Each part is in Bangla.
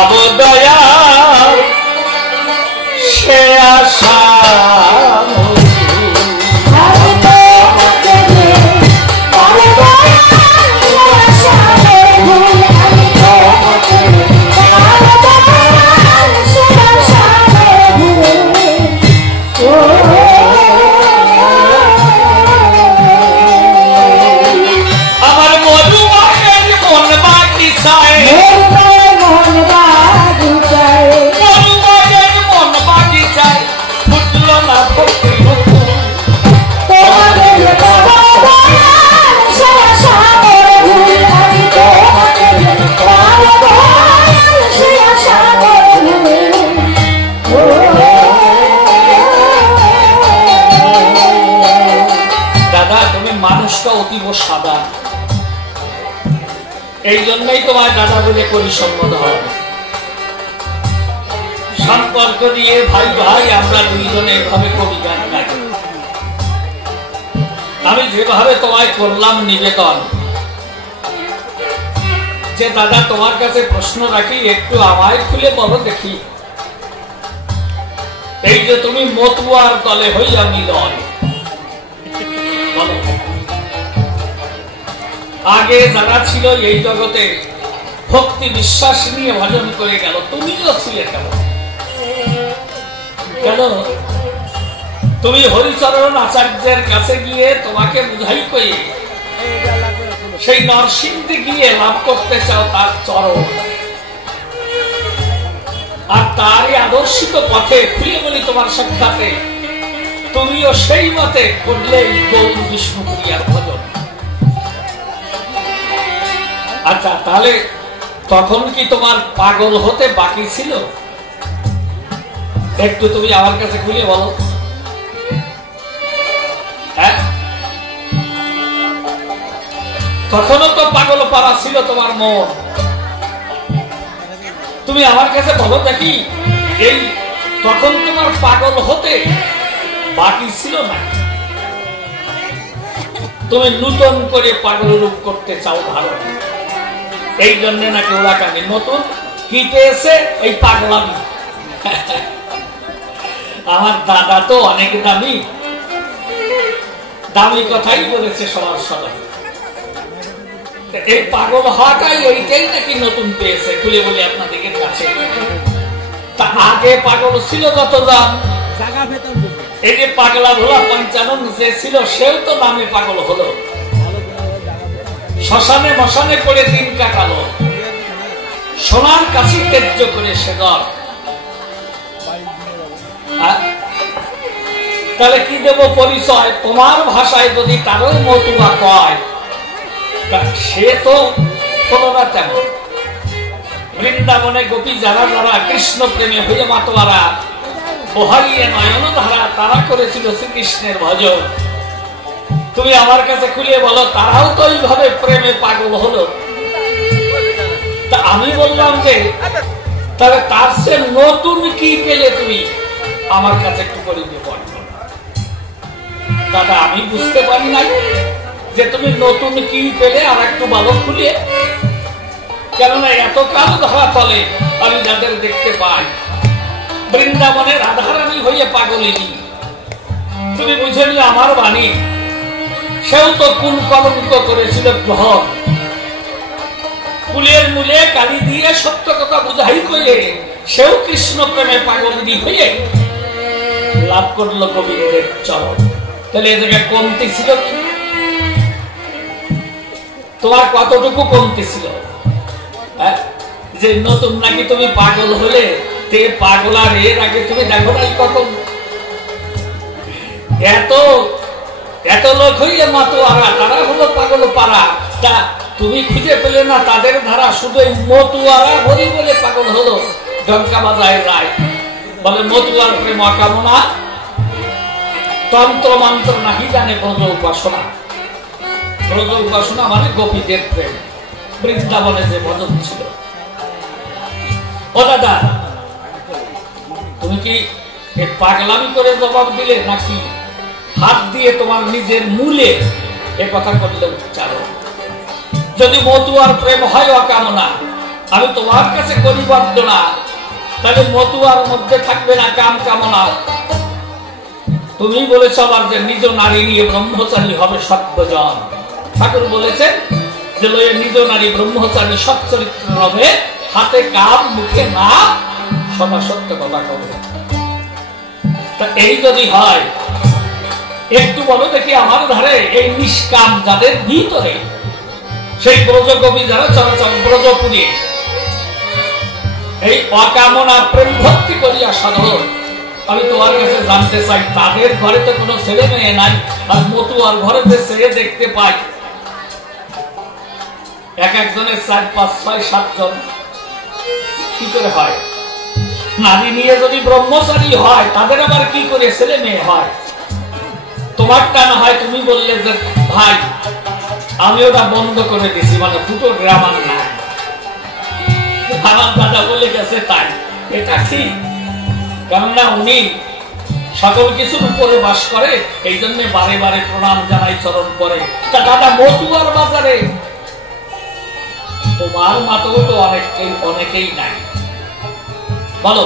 পাব দয়া সে আশা অতীব সাদা, এই জন্যই তোমার দাদা বলে করি সম্বোধ হয়। সম্পর্ক দিয়ে ভাই ভাই আমরা দুইজনে এভাবে কবি গান গাই। আমি যেভাবে তোমায় করলাম নিবেদন যে দাদা তোমার কাছে প্রশ্ন রাখি, একটু আমায় খুলে বলো দেখি, এই যে তুমি মতুয়ার দলে হইয়া মিলন, বলো আগে যারা ছিল এই জগতে ভক্তি বিশ্বাস নিয়ে ভজন করে গেল, তুমিও ছিলে কেন? কেন তুমি হরিচরণ আচার্যের কাছে গিয়ে তোমাকে বুঝাই করে সেই নরসিংদে গিয়ে লাভ করতে চাও তার চরণ, আর তারই আদর্শিত পথে খুলে বলি তোমার সাক্ষাতে তুমিও সেই মতে করলে গৌর বিষ্ণুপ্রিয়ার ভজন। আচ্ছা, তাহলে তখন কি তোমার পাগল হতে বাকি ছিল? একটু তুমি আমার কাছে খুলে বলো। হ্যাঁ, তখনও তো পাগল পারা ছিল তোমার মন। তুমি আমার কাছে বলো দেখি, এই তখন তোমার পাগল হতে বাকি ছিল না? তুমি নূতন করে পাগল রূপ করতে চাও, ভালো, এই জন্য নাকি ওরা কাকে নতুন কি পেয়েছে? এই পাগলামি। আমার দাদা তো অনেক দামি, দামি কথাই বলেছে সবার সদা। এই পাগল হওয়াটাই এইটাই নাকি নতুন পেয়েছে, খুলে বলি আপনাদের কাছে। তা আগে পাগল ছিল যতজন, এই যে পাগলা ভোলা পঞ্চানন যে ছিল সেও তো নামে পাগল হলো, শ্মশানে মশানে করে দিন কাটালো, সোনার কাছে তেজ্য করে সে দর। তাহলে কি দেব পরিচয়? তোমার ভাষায় যদি তারও মতুয়া কয়, সে তো হলো না তেমন। বৃন্দাবনে গোপী যারা যারা কৃষ্ণ প্রেমে হয়ে মাতোয়ারা বহাইয়ে নয়ন ধারা, তারা করেছিল শ্রীকৃষ্ণের ভজন। তুমি আমার কাছে খুলে বলো, তারাও তো এইভাবে প্রেমে পাগল হলো। তা আমি বললাম যে তাহলে তার সে নতুন কি পেলে তুমি আমার কাছে একটু করে বল। দাদা আমি বুঝতে পারি নাই যে তুমি নতুন কি পেলে, আর একটু ভালো খুলে। কেননা এত কাল ধরা তলে আমি যাদের দেখতে পাই বৃন্দাবনের রাধারানী হয়ে পাগলিনী, তুমি বুঝে নিলে আমার বাণী। সেও তো কুল কলঙ্ক করেছিল গ্রহ, কুলের মূলে কালি দিয়ে সত্য কথা বুঝাই করে সেও কৃষ্ণ প্রেমে পাগলিনী হয়ে লাভ করলো গোবিন্দের চরণ। তাহলে এ জায়গায় কমতি ছিল কি? তোমার কতটুকু কমতি ছিল? যে নতুন নাকি তুমি পাগল হলে, তে পাগল আর এর আগে তুমি দেখো নাই কখন এত এত লোক হইয়া মাতোয়ারা, তারা হলো পাগল পাড়া। তা তুমি খুঁজে পেলে না তাদের ধারা, শুধু এই মতুয়ারা হরি বলে পাগল হলো। ডঙ্কা বাজায় রায় বলে মতুয়ার প্রেম অকামনা, তন্ত্র মন্ত্র নাহি জানে ব্রজ উপাসনা। ব্রজ উপাসনা মানে গোপীদের প্রেম, বৃন্দাবনে যে ভজন ছিল। ও দাদা, তুমি কি পাগলামি করে জবাব দিলে নাকি হাত দিয়ে তোমার নিজের মূলে এ কথা করলে উচ্চারণ? যদি মতুয়ার প্রেম হয় অকামনা, আমি তোমার কাছে করি বন্দনা, তাহলে মতুয়ার মধ্যে থাকবে না কাম কামনা। তুমি বলেছ আবার যে নিজ নারী নিয়ে ব্রহ্মচারী হবে সত্যজন। ঠাকুর বলেছেন যে লয়ে নিজ নারী ব্রহ্মচারী সচ্চরিত্র হবে, হাতে কাম মুখে না সদা সত্য কথা কবে। তা এই যদি হয়, একটু বলো দেখি আমার ধারে এই নিষ্কাম যাদের ভিতরে, সেই ব্রজকবি যারা চলাচল ব্রজপুরী এই অকামনা প্রেম ভক্তি করিয়া সাধন, আমি তোমার কাছে জানতে চাই তাদের ঘরে তো কোনো ছেলে মেয়ে নাই, আর মতুয়ার ঘরে যে ছেলে দেখতে পাই এক একজনের 4, 5, 6, 7 জন, কি করে হয়? নারী নিয়ে যদি ব্রহ্মচারী হয় তাদের আবার কি করে ছেলে মেয়ে হয়? তোমারটা না হয় তুমি বললে যে ভাই আমি ওটা বন্ধ করে দিছি, মানে ফুটো গ্রামার নাই, আমার দাদা বলে গেছে তাই। এটা ঠিক, কেননা উনি সকল কিছুর উপরে বাস করে, এই জন্য বারে বারে প্রণাম জানাই, চরণ করে। তা দাদা মতুয়ার বাজারে তোমার মাতেও তো অনেকেই নাই, বলো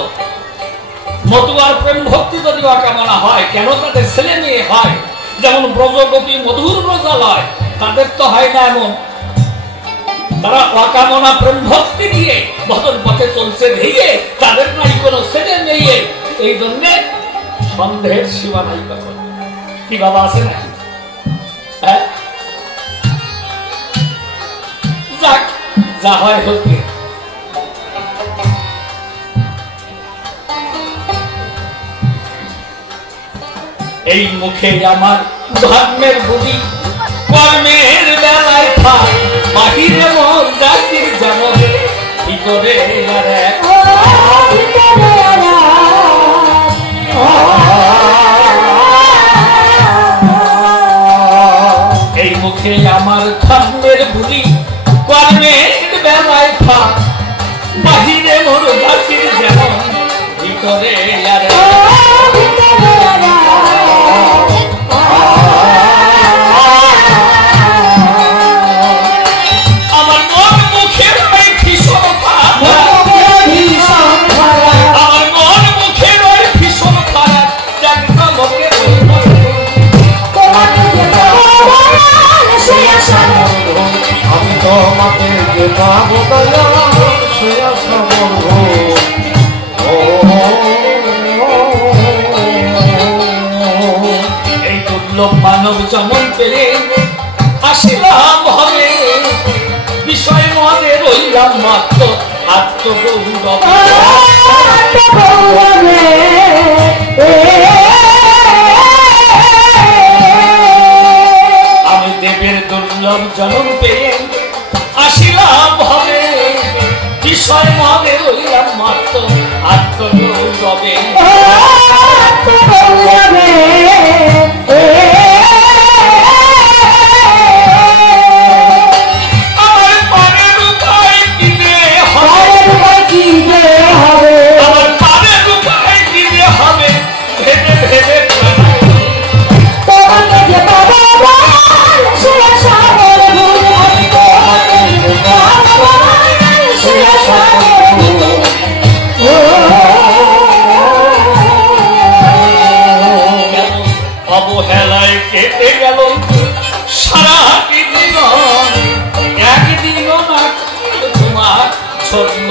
মতুয়ার প্রেম ভক্তি যদি অকামনা হয়, কেন তাদের ছেলে মেয়ে হয়? যেমন ব্রজগোপী মধুর ব্রজালয়, তাদের তো হয় না এমন। তারা অকামনা প্রেম ভক্তি নিয়ে ভজন পথে চলছে ভেঙে, তাদের নাই কোনো ছেলে মেয়ে, এই জন্যে সন্দেহের সীমা নাই। কখন কি বাবা আছে নাকি? হ্যাঁ, যাক যা হয় হচ্ছে। এই মুখে আমার ধর্মের বুড়ি, কর্মের বেলায় থাক, বাহিরে মন জাতির যেমন ভিতরে এই মুখে আমার ধর্মের বুড়ি, কর্মের বেলায় থাক, বাহিরে মন জাতির যেমন ভিতরে এই দুর্লভ মানব জন্ম পেলে আসিলাম হবে, বিষয় মনে রইলাম মাত্র আত্মগৌরব। আমি দেবের দুর্লভ জন্ম পেয়ে আসিলাম হবে, বিষয় মনে রইলাম মাত্র আত্মগৌরবে। আমার পারের উপায় কিনে হবে, আমার পারের উপায় কিনে হবে, ভেবে ভেবে অবহেলায় কেটে গেল সারাটি জীবন, একদিনও না তোমার ছন্দ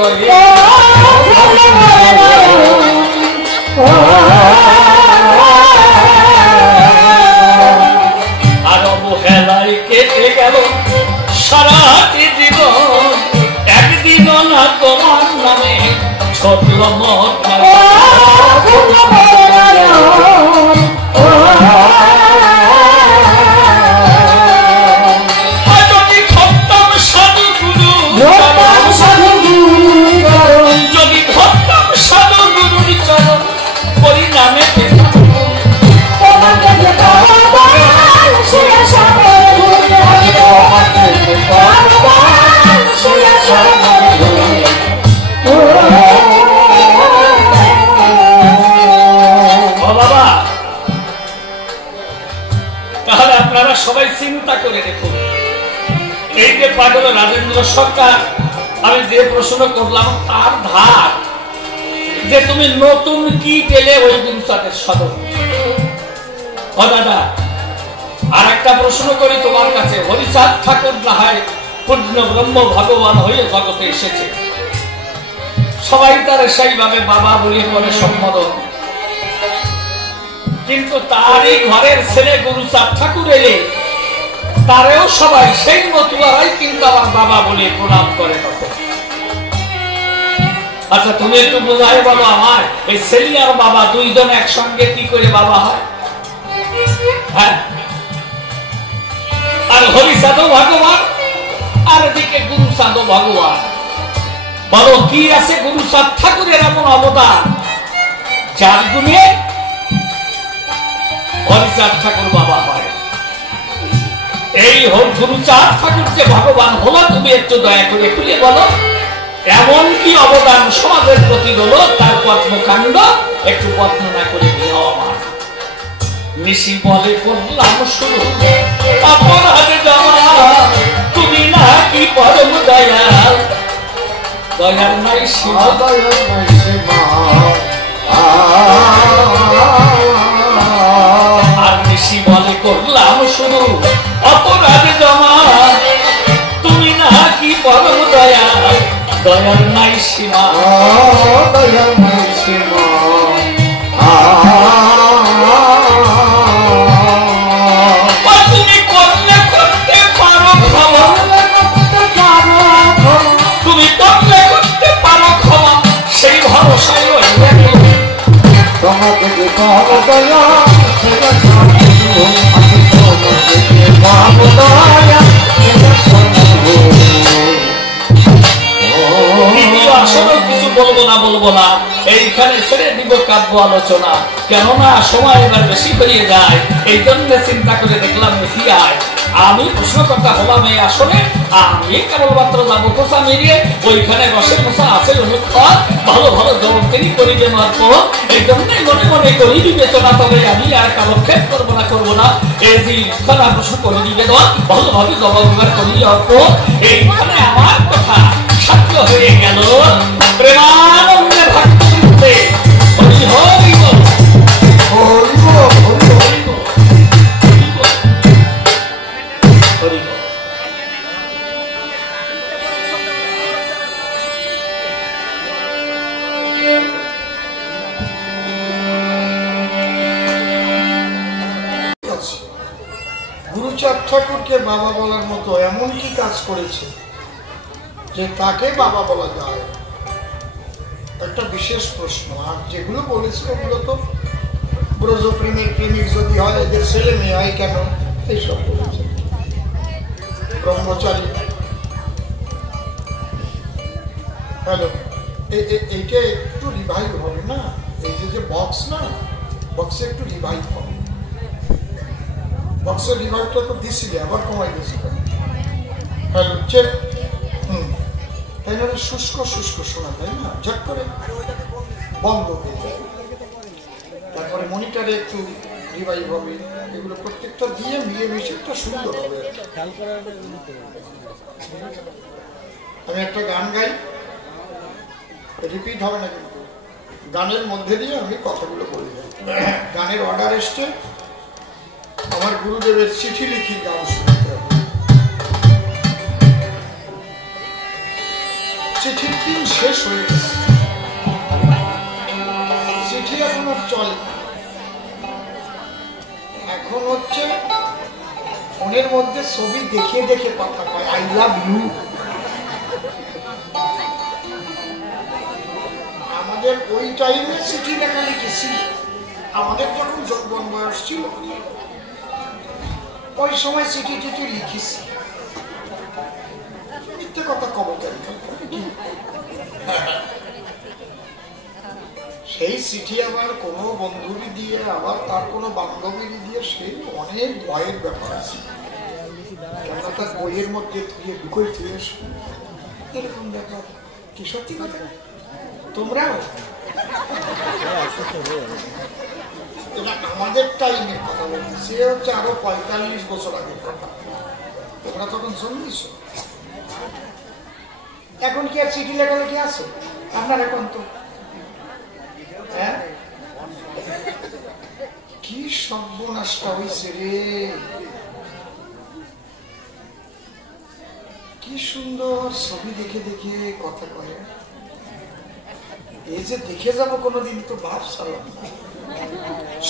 আর অবহেলায় কেটে গেল সারাটি জীবন, একদিনও না তোমার নামে ছড়ল মত। যদি ধরতাম সাধু গুরুর চরণ, পরিণামে তাহলে আপনারা সবাই চিন্তা করে দেখুন, এই যে পাগল রাজেন্দ্র সরকার আমি যে প্রশ্ন করলাম তার ধার যে তুমি নতুন কি পেলে ওই গুরুচাঁদের সদর। ও দাদা, আর একটা প্রশ্ন করি তোমার কাছে, হরিচাঁদ ঠাকুর না হয় পূর্ণ ব্রহ্ম ভগবান হয়ে জগতে এসেছে, সবাই তার সেইভাবে বাবা বলে করে সম্বোধন, কিন্তু তারই ঘরের ছেলে গুরুচাঁদ ঠাকুর এলে তারেও সবাই সেই মতুয়ারাই কিন্তু আমার বাবা বলে প্রণাম করে। তখন আচ্ছা তুমি একটু বোঝাই বলো আমার, এই ছেলে আর বাবা দুইজন একসঙ্গে কি করে বাবা হয়? হ্যাঁ, আর হরিচাঁদও ভগবান আর এদিকে গুরুচাঁদও ভগবান। বলো কি আছে গুরুচাঁদ ঠাকুরের এমন অবদান যার গুণে হরিচাঁদ ঠাকুর বাবা হয়? এই গুরুচাঁদ ঠাকুর যে ভগবান হলো, তুমি একটু দয়া করে খুলে বলো এমন কি অবদান সমাজের প্রতি হলো, তার কর্মকাণ্ড একটু বর্ণনা করে দিও আমার। নিশি বলে করলাম শুরু অপরাধে জমা, তুমি না কি পরম দয়াল, দয়ার নাই সীমা, দয়ার নাই সীমা। আর নিশি বলে করলাম শুরু অপরাধে জমা, তুমি না কি পরম দয়াল, দয়ার নাই সীমা, দয়ার নাই সীমা। তুমি করলে করতে পারো ক্ষমা, তুমি করলে করতে পারো ক্ষমা, সেই ভরসায় তোমাকে বলবো না, এইখানে ছেড়ে দিব কাব্য আলোচনা, কেননা সময় এবার বেশি হয়ে যায়। এই জন্য চিন্তা করে দেখলাম ইতিহাস আমি প্রশ্নকর্তা হলাম এই আসলে, আমি কেবলমাত্র যাবো কোষা মিলিয়ে, ওইখানে রসের মশা আছে অনুক্ষণ, ভালো ভালো জবাব তিনি করিবেন অল্প, এই জন্যই মনে মনে করি বিবেচনা, তবে আমি আর কালক্ষেপ করবো না। এই যে প্রশ্ন করে দিবে দেওয়া ভালোভাবে জবাব করি অল্প, এইখানে আমার কথা সত্য হয়ে গেল। প্রেমানন্দে ভক্তি হরি হরি বল, হরি বল, হরি হরি বল, হরি বল। গুরুচাঁদ ঠাকুরকে বাবা বলার মতো এমন কি কাজ করেছে যে তাকে বাবা বলা যায়? একটা বিশেষ প্রশ্ন। আর যেগুলো বলেছে ওগুলো তো ব্রজ প্রেমিক যদি হয় এদের ছেলে মেয়ে হয় কেন, এইসব বলেছে। ব্রহ্মচারী, হ্যালো, এইটা একটু রিভাইভ হবে না? এই যে বক্স না, বক্সে একটু রিভাইভ হবে। বক্সের রিভাইভটা তো দিছিলে, আবার কমাই দিয়েছিল। Hello, check. তাই না, শুষ্ক শুষ্ক শোনা যায় না, ঝট করে বন্ধ হয়ে যায়। তারপরে মনিটরে একটু রিভাইভ হবে। এগুলো প্রত্যেকটা দিয়ে মিলেমিশে একটা সুন্দর হবে। আমি একটা গান গাই, রিপিট হবে না কিন্তু, গানের মধ্যে দিয়ে আমি কথাগুলো বলে যাই। গানের অর্ডার এসছে, আমার গুরুদেবের চিঠি লিখি গান শুনতে হবে। চিঠির দিন শেষ হয়ে গেছে, চিঠি এখন আর চলে না। এখন হচ্ছে ফোনের মধ্যে ছবি দেখে দেখে কথা কয়, আই লাভ ইউ। আমাদের ওই টাইমে চিঠি লেখা লিখেছি, আমাদের যখন যৌবন বয়স ছিল ওই সময় চিঠি টিঠি লিখেছি। মিথ্যে কথা কব কেন? সেই চিঠি আবার কোনো বন্ধুরই দিয়ে, আবার তার কোনো বান্ধবীরই দিয়ে, সেই অনেক ভয়ের ব্যাপার আছে। কেননা তার বইয়ের মধ্যে ধুয়ে ঢুকোই ধুয়ে এরকম ব্যাপার। কি সত্যি কথা? তোমরাও এটা আমাদের টাইমের কথা বলছি, সে হচ্ছে আরো 45 বছর আগের কথা। তোমরা তখন জন্মিস। এখন কি আর চিঠি লেখালেখি আছে আপনার? এখন তো হ্যাঁ, কি সর্বনাশটা হয়েছে রে! কি সুন্দর ছবি দেখে দেখে কথা কয়। এই যে দেখে যাবো কোনোদিন তো ভাবছিলাম না।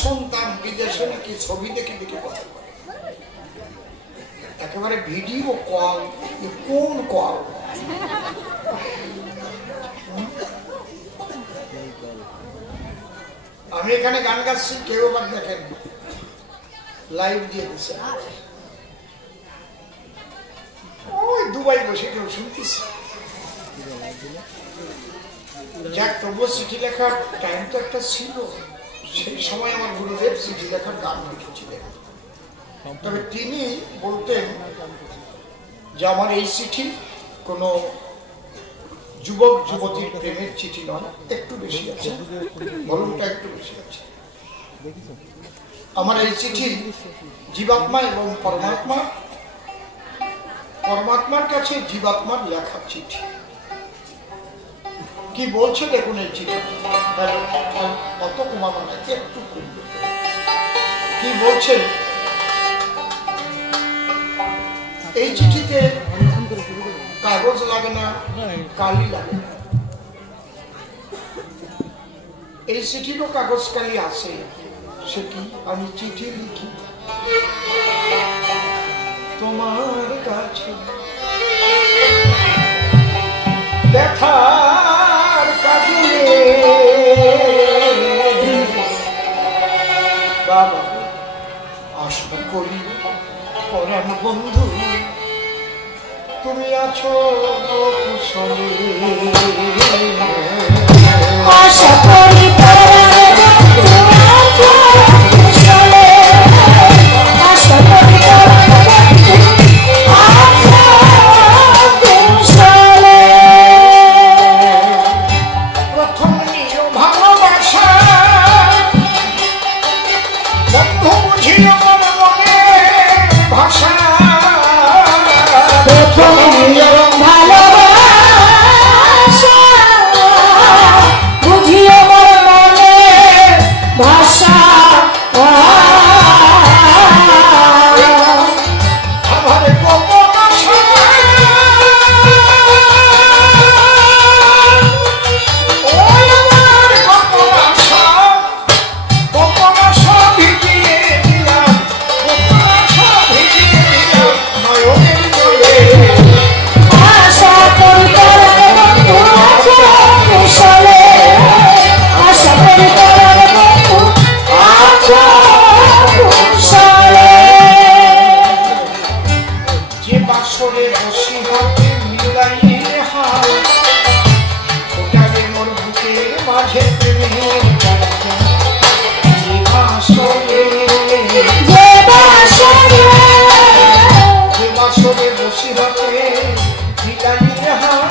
শুনতাম বিদেশে নাকি ছবি দেখে দেখে কথা কয়, একেবারে ভিডিও কল। কোন কল? আমি এখানে গান গাচ্ছি, কেউ আবার দেখেন লাইভ দিয়ে দিচ্ছে, ওই দুবাই বসে কেউ শুনতেছে। যাক, তবুও চিঠি লেখার টাইম তো একটা ছিল। সেই সময় আমার গুরুদেব চিঠি লেখার গান লিখেছিলেন। তবে তিনি বলতেন যে আমার এই চিঠি কোনো যুবক যুবতীর প্রেমের চিঠি নয়, একটু বেশি আছে, ভলুমটা একটু বেশি আছে। আমার এই চিঠি জীবাত্মা এবং পরমাত্মার কাছে জীবাত্মার লেখা চিঠি। কি বলছে দেখুন এই চিঠি, অত কমানো না, একটু কমবে। কি বলছে এই চিঠিতে? কাগজ লাগে না, কালি লাগে না। এই চিঠিরও কাগজ কালি আছে। সে কি? আমি চিঠি লিখি তোমার কাছে, ব্যথার কাজে বাবা, আশা করি পরাণ বন্ধু তুমি আছো কুশলে। আশা করি পরাণ বন্ধু আছো কুশলে, আশা করি পরাণ বন্ধু আছো কুশলে। প্রথম নিও ভালোবাসা, বন্ধু বুঝিও মন মনের ভাষা। প্রথম নিয়ম ভালোবাসা, বুঝিও মোর মনের ভাষা। আমার গোপন আশা, ওই আমার গোপন আশা, গোপন আশা ভিজিয়ে দিলাম, গোপন আশা ভিজিয়ে দিলাম নয়নের জলে। আশা করি পরাণ বন্ধু আছো কুশলে, আশা করি পরাণ বন্ধু আছো কুশলে। যে বাসরে বসি হাতে মিলাইয়ে হাল, ওটারে মোর বুকের মাঝে প্রেমের গান। যে বাসরে, যে বাসরে, যে বাসরে বসি হাতে মিলাইয়ে হাল,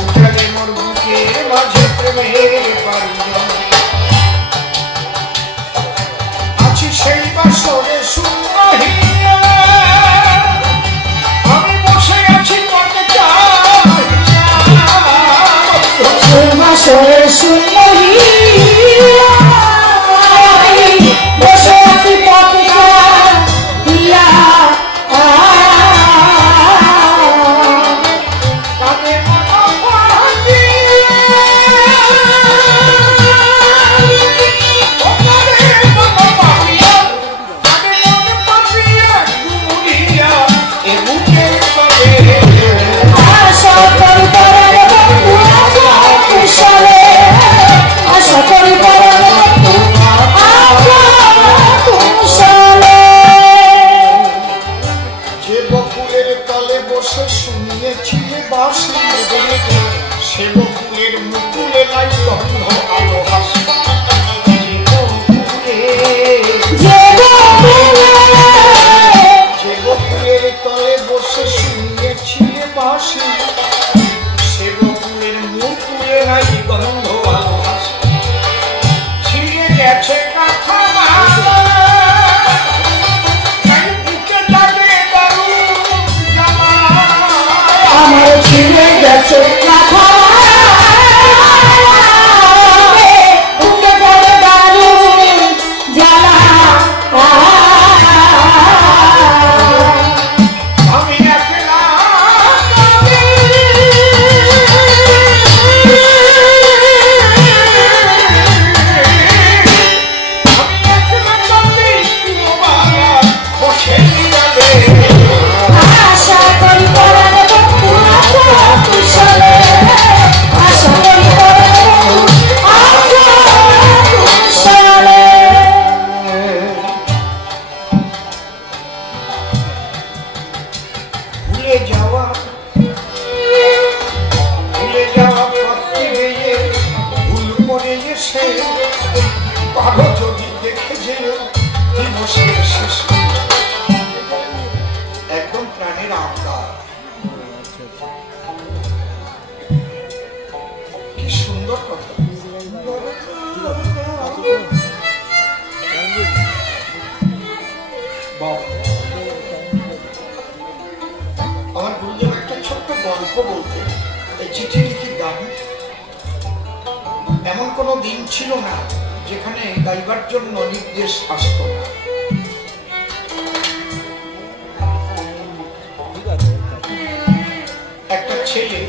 ওটারে মোর বুকের মাঝে প্রেমের গান। আছি সেই বাসরে শূন্য হইয়া, আমি বসে আছি পথে চাহিয়া। যে বাসরে শূন্য হইয়া, বসে আছি পথে চাহিয়া। কাঁদে মন পাতিয়া, ওপারে মন পাতিয়া, কাঁদে মন পাতিয়া ঘুরিয়া এ বুকের তলে। আশা করি পরাণ বন্ধু আছো কুশলে, আশা করি পরাণ বন্ধু আছো কুশলে। যে বকুলের তলে বসে শুনিয়েছিলে বাঁশি, সে বকুলের মুকুলে নাই গন্ধ আলো হাসি। যে বকুলের তলে বসে শুনিয়েছিলে বাঁশি, সে বকুলের মুকুলে নাই গন্ধ আলো হাসি। ছিঁড়ে গেছে কথা আমার ছিল পারো যদি দেখে যেও দিবসের শেষ। একদম প্রাণের আবদার। কি সুন্দর কথা। আমার গুরুদেব একটা ছোট্ট গল্প বলতে, এই চিঠি লিখি গান। এমন কোনো দিন ছিল না যেখানে গাইবার জন্য নির্দেশ আসতো না। একটা ছেলে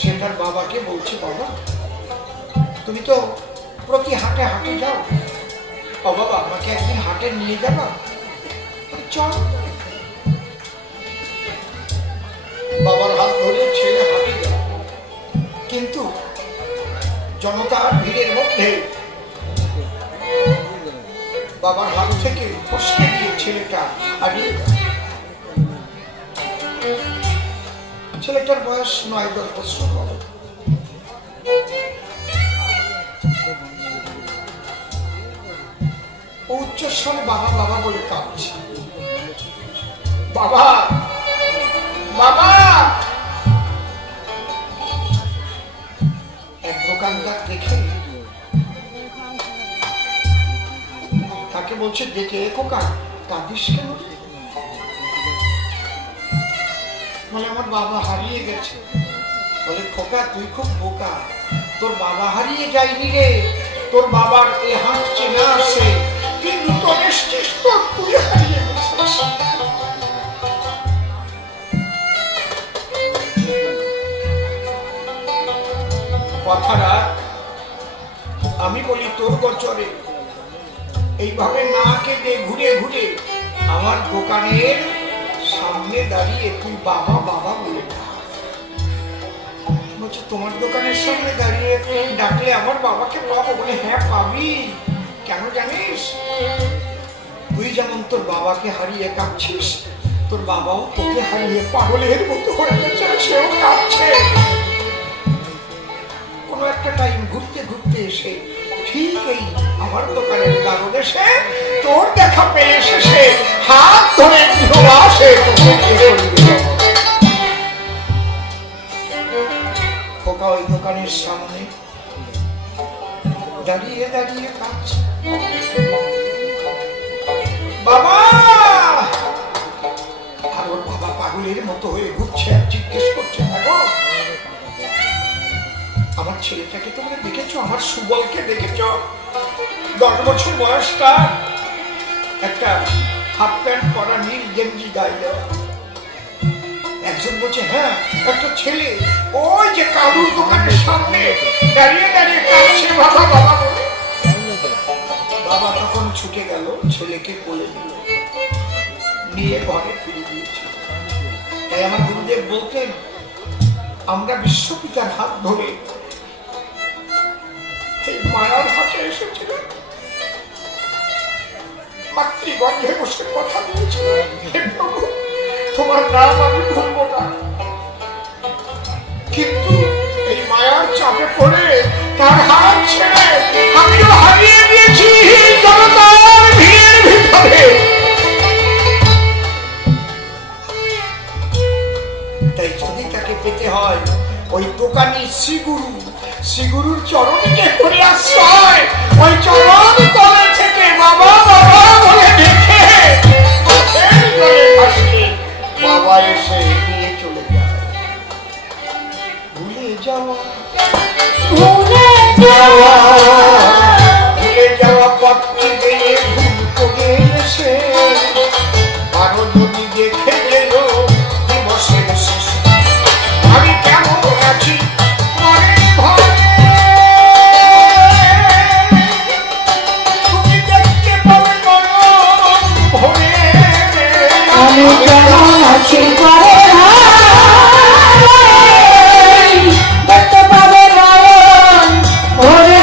সে তার বাবাকে বলছে, বাবা তুমি তো প্রতি হাটে হাটে যাও, ও বাবা আমাকে একদিন হাটে নিয়ে যাবা? চল। বাবার হাত ধরে ছেলে হাটে যায়, কিন্তু জনতার ভিড়ের মধ্যে বাবার হাত থেকে ফসকে দিয়ে ছেলেটা হারিয়ে যায়। ছেলেটার বয়স 9-10 বছর হবে। উচ্চস্বরে বাবা বাবা বলে কাঁদছে, বাবা বাবা। এক দোকানদার দেখে তাকে বলছে, দেখে খোকা কাঁদিস কেন? বলে আমার বাবা হারিয়ে গেছে। বলে খোকা তুই খুব বোকা, তোর বাবা হারিয়ে যায়নি রে, তোর বাবার এ হাত চেনা আছে, তুই নতুন এসছিস, তোর তুই হারিয়ে গেছিস। কথা রাখ, আমি বলি তোর গোচরে এইভাবে না কেঁদে ঘুরে ঘুরে আমার দোকানের সামনে দাঁড়িয়ে তুই বাবা বাবা বলে বলছে, তোমার দোকানের সামনে দাঁড়িয়ে ডাকলে আমার বাবাকে পাবো? বলে হ্যাঁ পাবি। কেন জানিস? তুই যেমন তোর বাবাকে হারিয়ে কাঁদছিস, তোর বাবাও তোকে হারিয়ে পাগলের মতো হয়ে গেছে, সেও কাঁদছে। কোনো একটা টাইম ঘুরতে ঘুরতে এসে ঠিক এই আমার দোকানের দারুণ এসে তোর দেখা পেয়ে এসে হাত ধরে আসে খোকা ওই দোকানের সামনে দাঁড়িয়ে দাঁড়িয়ে কাঁদছে, বাবা। আর ওর বাবা পাগলের মতো হয়ে ঘুরছে আর জিজ্ঞেস করছে, আমার ছেলেটাকে তোমরা দেখেছো? আমার সুবলকে দেখেছো? 10 বছর বয়সটা, একটা হাফ প্যান্ট পরা, নীল গেঞ্জি গায়ে দেওয়া। একজন বলছে, হ্যাঁ একটা ছেলে ওই যে কালুর দোকানের সামনে দাঁড়িয়ে দাঁড়িয়ে কাঁদছে বাবা বাবা বলে। বাবা তখন ছুটে গেল, ছেলেকে কোলে নিল, নিয়ে ঘরে ফিরে দিয়েছে। তাই আমার গুরুদেব বলতেন, আমরা বিশ্বপিতার হাত ধরে মায়ার হাতে এসেছিলেন, মাতৃগর্ভে বসে কথা বলেছিলেন, তোমার নাম আমি ভুলবো না। কিন্তু এই মায়ার চাপে পড়ে তার হাত ছেড়ে আমিও হারিয়ে দিয়েছি জনতার ভিড়ের ভিতরে। তাই যদি তাকে পেতে হয়, ওই দোকানি শ্রীগুরুর চরণকে করে আশ্রয়, ওই চরণ তলে থেকে বাবা বাবা বলে দেখে বাবা এসে নিয়ে চলে যায়। ভুলে যাওয়া পথটি গিয়ে ভুল করে এসে আরো যদি দেখে গেল দিবসের শেষ। আমি কেমন আছি দেখতে পাবে নয়ন ভরে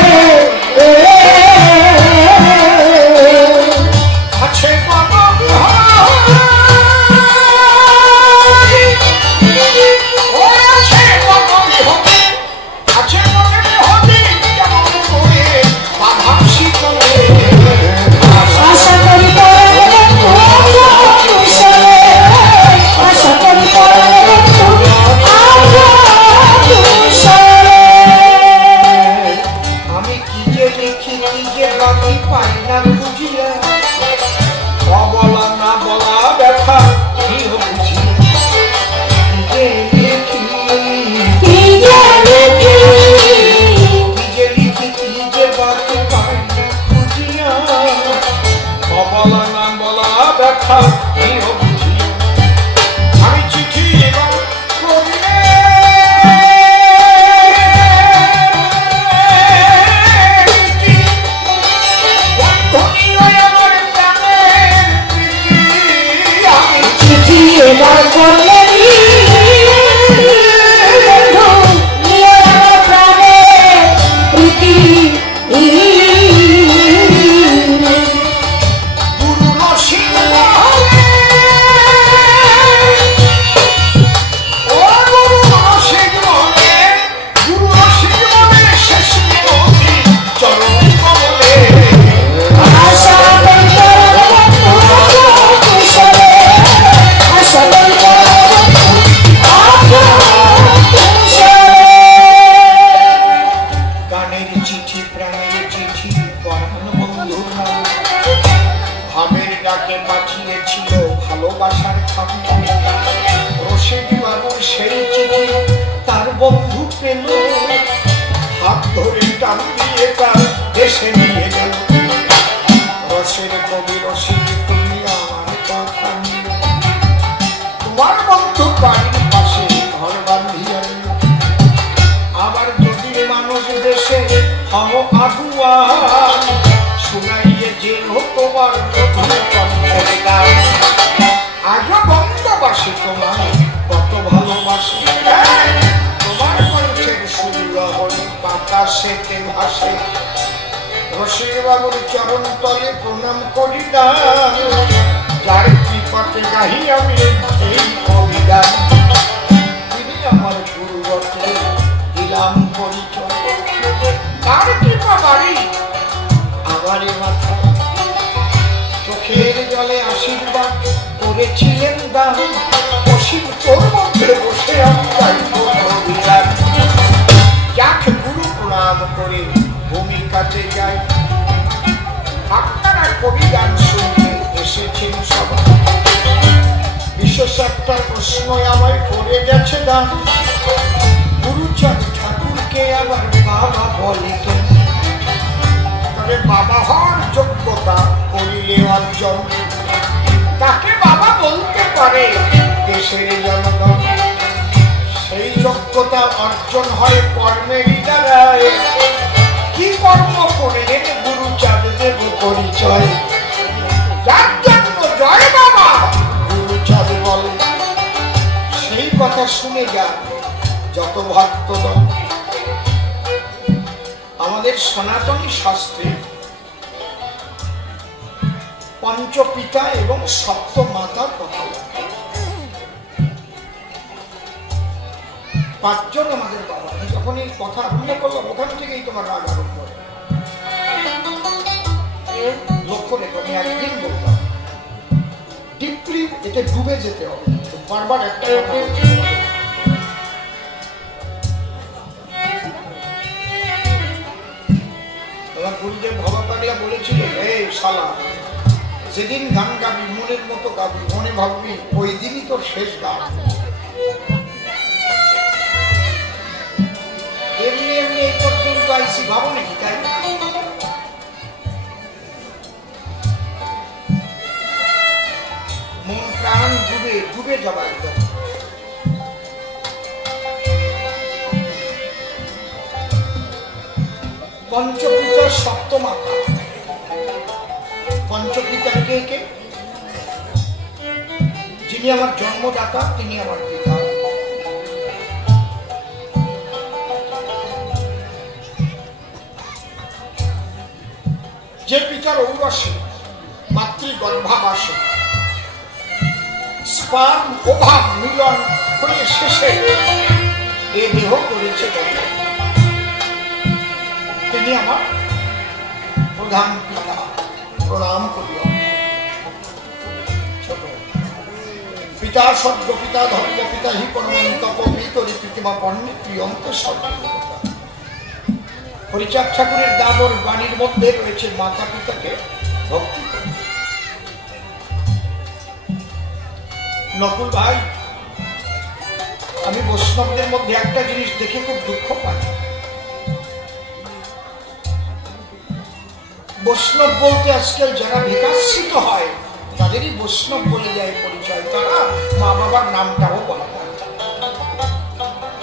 বন্ধু পেল, হাত ধরে টান দিয়ে তার দেশে নিয়ে গেল। রসের কবি রসিক তুমি আমার কথা নিল, তোমার বন্ধু বাড়ির পাশে ঘর বাঁধিয়া নিল। আবার যদি মানুষ দেশে হম আগুয়ান, শুনাইয়ে জেল তোমার কণ্ঠের গান। আজও বন্ধবাসী তোমায় কত ভালোবাসে, তোমার কণ্ঠের সুরহর বাতাসেতে ভাসে। রসিক বাবুর চরণ তলে প্রণাম করি দান, যার কৃপাতে গাহি আমি এই কবিগান। তিনি আমার গুরু বটে, দিলাম পরিচয়, তার কৃপা বাড়ি আমারে মাথা। চোখের জলে আশীর্বাদ করেছিলেন দান, অসীম তোর মধ্যে বসে আমি গাইব কবিগান। যাকে গুরু প্রণাম করে ভূমিকাতে যাই, আপনারা কবিগান শুনতে এসেছেন সবাই। বিশেষ একটা প্রশ্ন আমায় করে গেছে দান, গুরুচাঁদ ঠাকুরকে আবার বাবা বলে কেন? তবে বাবা হওয়ার যোগ্যতা করিলে অর্জন, তাকে বাবা বলতে পারে দেশের জনগণ। সেই যোগ্যতা অর্জন হয় কর্মেরই দ্বারায়। কি কর্ম করলেন গুরুচাঁদ দেব পরিচয়? যার জন্য জয় বাবা গুরুচাঁদ বলে, সেই কথা শুনে যান যত ভক্তগণ। আমাদের সনাতনী শাস্ত্রে পঞ্চপিতা এবং সপ্ত মাতার কথা, পাঁচজন আমাদের বাবা। আমি যখন এই কথা আরম্ভ করলাম ওখান থেকেই তোমার রাগ আরম্ভ হয়। লক্ষ্য রেখো, আমি একদিন বললাম ডিপলি এতে ডুবে যেতে হবে, বারবার একটা কথা বলতে হবে। আমার গুরুদেব ভবা পাগলা বলেছিলেন, এই শালা যেদিন গান গাবি মনের মতো গাবি, মনে ভাববি ওই দিনই তোর শেষ গান। এমনি এমনি এই পর্যন্ত আইসি ভাবো নাকি? তাই মন প্রাণ ডুবে ডুবে যাবা একদম। পঞ্চপিতা সপ্তমাতা, পঞ্চপিতা কে কে? যিনি আমার জন্মদাতা তিনি আমার পিতা। যে পিতার ঔরসে মাতৃগর্ভাবাসে স্পার্ম ওভাম মিলন হয়ে শেষে এ দেহ করেছে, তিনি আমার প্রধান পিতা। প্রণাম করিও। ছোট পিতা স্বর্গ পিতা ধর্ম পিতা হি পরমন্ত পবিতরি প্রতিমা পণ্যে প্রিয়ন্ত সর্বদেবতা। হরিচাঁদ ঠাকুরের দাদর বাণীর মধ্যে রয়েছে মাতা পিতাকে ভক্তি করে। নকুল ভাই, আমি বৈষ্ণবদের মধ্যে একটা জিনিস দেখে খুব দুঃখ পাই। বৈষ্ণব বলতে আজকাল যারা বিকাশিত হয় তাদেরই বৈষ্ণব বলে যায় পরিচয়, তারা মা বাবার নামটাও বলা হয়।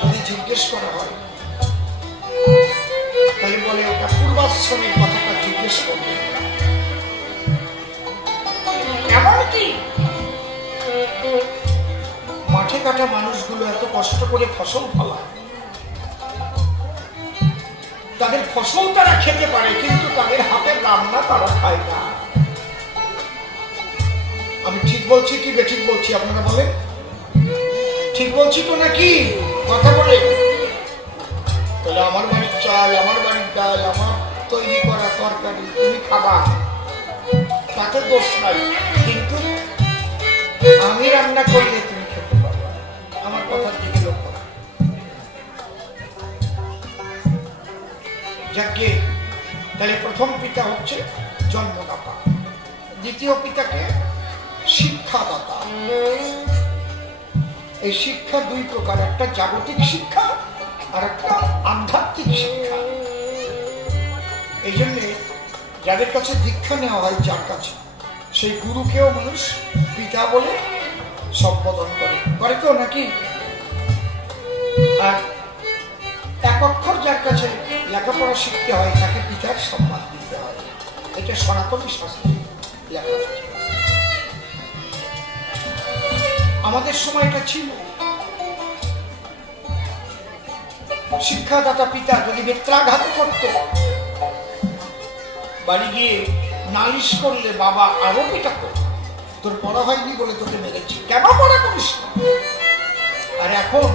যদি জিজ্ঞেস করা হয় তাহলে বলে ওটা পূর্বাশ্রমের কথাটা জিজ্ঞেস করবে। এমনকি মাঠে কাটা মানুষগুলো এত কষ্ট করে ফসল ফলায়, তাদের ফসল তারা খেতে পারে কিন্তু তাদের হাতের রান্না তারা খায় না। আমি ঠিক বলছি কি বেঠিক বলছি আপনারা বলেন? ঠিক বলছি তো নাকি? কথা বলে। তাহলে আমার বাড়ির চাল, আমার বাড়ির ডাল, আমার তৈরি করা তরকারি তুমি খাবা, তাতে দোষ নাই, কিন্তু আমি রান্না করলে তুমি খেতে পারবা। আমার কথার দিকে লক্ষ্য। যাকে তাহলে প্রথম পিতা হচ্ছে জন্মদাতা, দ্বিতীয় পিতাকে শিক্ষাদাতা। এই শিক্ষা দুই প্রকার, একটা জাগতিক শিক্ষা আর একটা আধ্যাত্মিক শিক্ষা। এই জন্যে যাদের কাছে দীক্ষা নেওয়া হয়, যার কাছে, সেই গুরুকেও মানুষ পিতা বলে সম্বোধন করে তো নাকি? আর এক অক্ষর যার কাছে লেখাপড়া শিখতে হয় তাকে পিতার সম্মান দিতে হয়। এটা সনাতনী শাস্ত্রে লেখা আছে। আমাদের সময় এটা ছিল। শিক্ষাদাতা পিতা যদি বেত্রাঘাত করত, বাড়ি গিয়ে নালিশ করলে বাবা আরো পিটাতো, তোর পড়া হয়নি বলে তোকে মেরেছি, কেন পড়া করিস না? আর এখন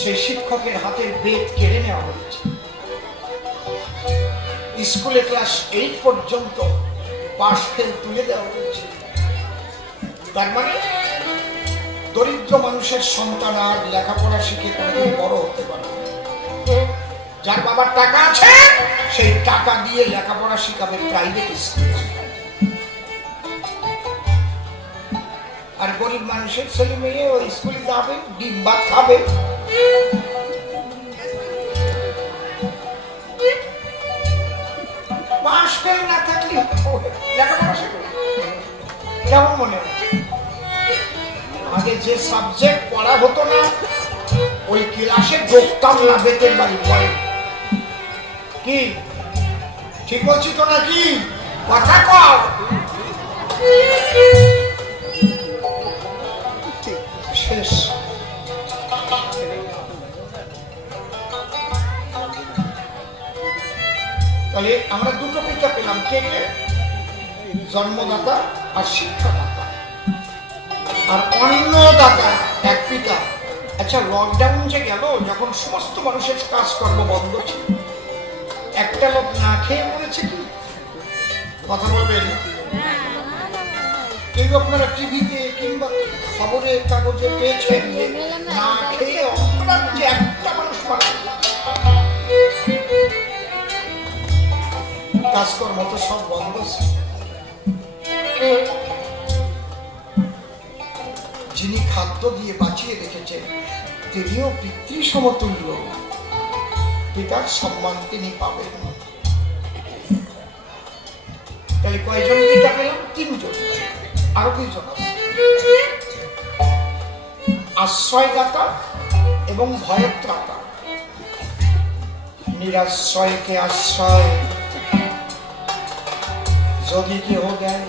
সেই শিক্ষকের হাতের বেদ কেড়ে নেওয়া হয়েছে। স্কুলে ক্লাস 8 পর্যন্ত পাস ফেল তুলে দেওয়া হয়েছে। তার মানে দরিদ্র মানুষের সন্তান আর লেখাপড়া শিখে কোনোদিন বড় হতে পারে। যার বাবার টাকা আছে সেই টাকা দিয়ে লেখাপড়া শিখাবে প্রাইভেট স্কুলে, আর গরিব মানুষের ছেলে মেয়ে ওই স্কুলে যাবে, ডিম ভাত খাবে। পাস ফেল না থাকলে লেখাপড়া শিখবে কেমন মনে হয়? আগে যে সাবজেক্ট পড়া হতো না ওই ক্লাসে ঢুকতাম না, বেতের বাড়ি পড়ে। কি ঠিক বলছি তো নাকি? কথা কর। শেষ। তাহলে আমরা দুটো পিতা পেলাম, কে কে? জন্মদাতা আর শিক্ষাদাতা। আর অন্নদাতা এক পিতা। আচ্ছা, লকডাউন যে গেল, যখন সমস্ত মানুষের কাজকর্ম বন্ধ ছিল, একটা লোক না খেয়ে মরেছে কি? কথা বলবেন? কেউ আপনারা টিভিতে কিংবা খবরের কাগজে পেয়েছেন যে না খেয়ে অপরাধে একটা মানুষ মারা গেল? কাজকর্ম তো সব বন্ধ ছিল। যিনি খাদ্য দিয়ে বাঁচিয়ে রেখেছেন তিনিও পিতৃ সমতুল্য, পিতার সম্মান তিনি পাবেন। তাই কয়জন পিতা পেলাম? 3 জন। আরো 2 জন আছে, আশ্রয়দাতা এবং ভয়ত্রাতা। নিরাশ্রয়কে আশ্রয় যদি কেহ দেয়,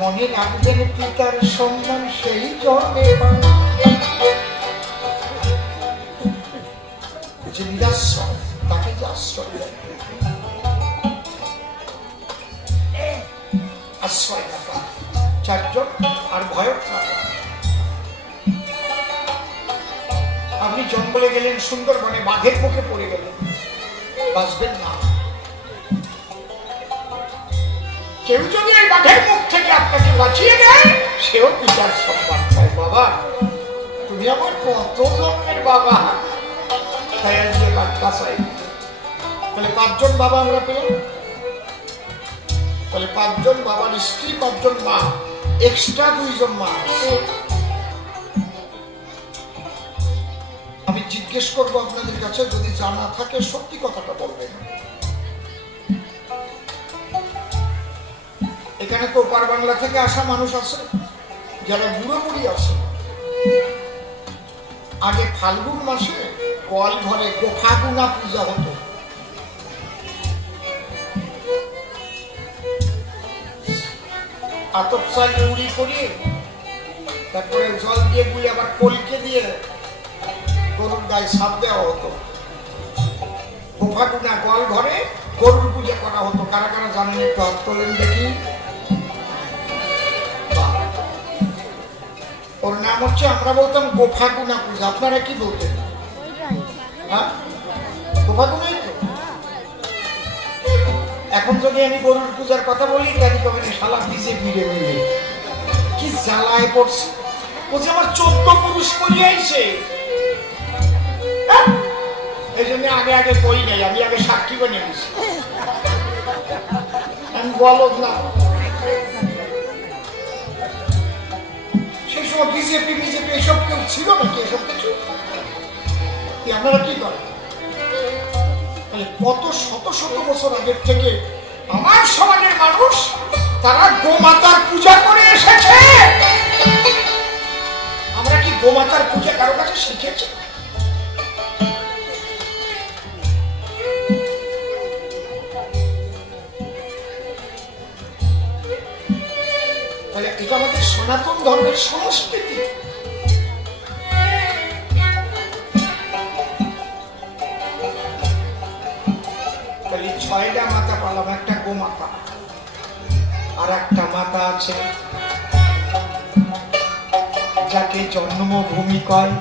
মনে রাখবেন পিতার সম্মান সেই জন্মে পায়। যে নিরাশ্রয় তাকে যে আশ্রয় দেয়, আশ্রয়দাতা 4 জন। আর ভয়ত্রাতা, আপনি জঙ্গলে গেলেন, সুন্দরবনে বাঘের মুখে পড়ে গেলেন, বাঁচবেন না। কেউ যদি এই বাঘের মুখ থেকে আপনাকে বাঁচিয়ে দেয়, সেও পিতার সম্মান পায়। বাবা, তুমি আমার কত জন্মের বাবা, তাই আজকে বাচ্চা চাই। তাহলে 5 জন বাবা আমরা পেলাম। তাহলে 5 জন বাবার স্ত্রী, 5 জন মা, এক্সট্রা 2 জন মা। আমি জিজ্ঞেস করবো আপনাদের কাছে, যদি জানা থাকে সত্যি কথাটা বলবেন। এখানে তো ওপার বাংলা থেকে আসা মানুষ আছে, যারা বুড়ো বুড়ি আছে। আগে ফাল্গুন মাসে কল ঘরে গোফাগুনা পূজা হতো। আতপ চাল উড়ি করিয়ে তারপরে জল দিয়ে গুলে আবার কলকে দিয়ে গরুর গায়ে সাপ দেওয়া হতো। গোফাগুনা কল ঘরে গরুর পূজা করা হতো। কারা কারা জানেন একটু হাত তোলেন দেখি। ওর নাম হচ্ছে, আমরা বলতাম গোফাগুনা পূজা, আপনারা কি বলতেন? হ্যাঁ, গোফাগুনাই তো। এখন যদি আমি গরুর পূজার কথা বলি, তাহলে তবে শালা বিজেপি রে মিলে কি জ্বালায় পড়ছে। বলছে আমার 14 পুরুষ করি আইছে। এই জন্য আগে আগে কই নাই, আমি আগে সাক্ষী বানিয়ে দিচ্ছি। আমি বলদ না। সেই সময় বিজেপি এসব কেউ ছিল নাকি? এসব কিছু আপনারা কি করেন? কত শত শত বছর আগের থেকে আমার সমাজের মানুষ তারা গোমাতার পূজা করে এসেছে। আমরা কি গোমাতার পূজা কারো কাছে শিখেছি? তাহলে এটা আমাদের সনাতন ধর্মের সংস্কৃতি। তাহলে 6টা মাতা পালাম, একটা গোমাতা, আর একটা মাতা আছে যাকে জন্মভূমি কয়।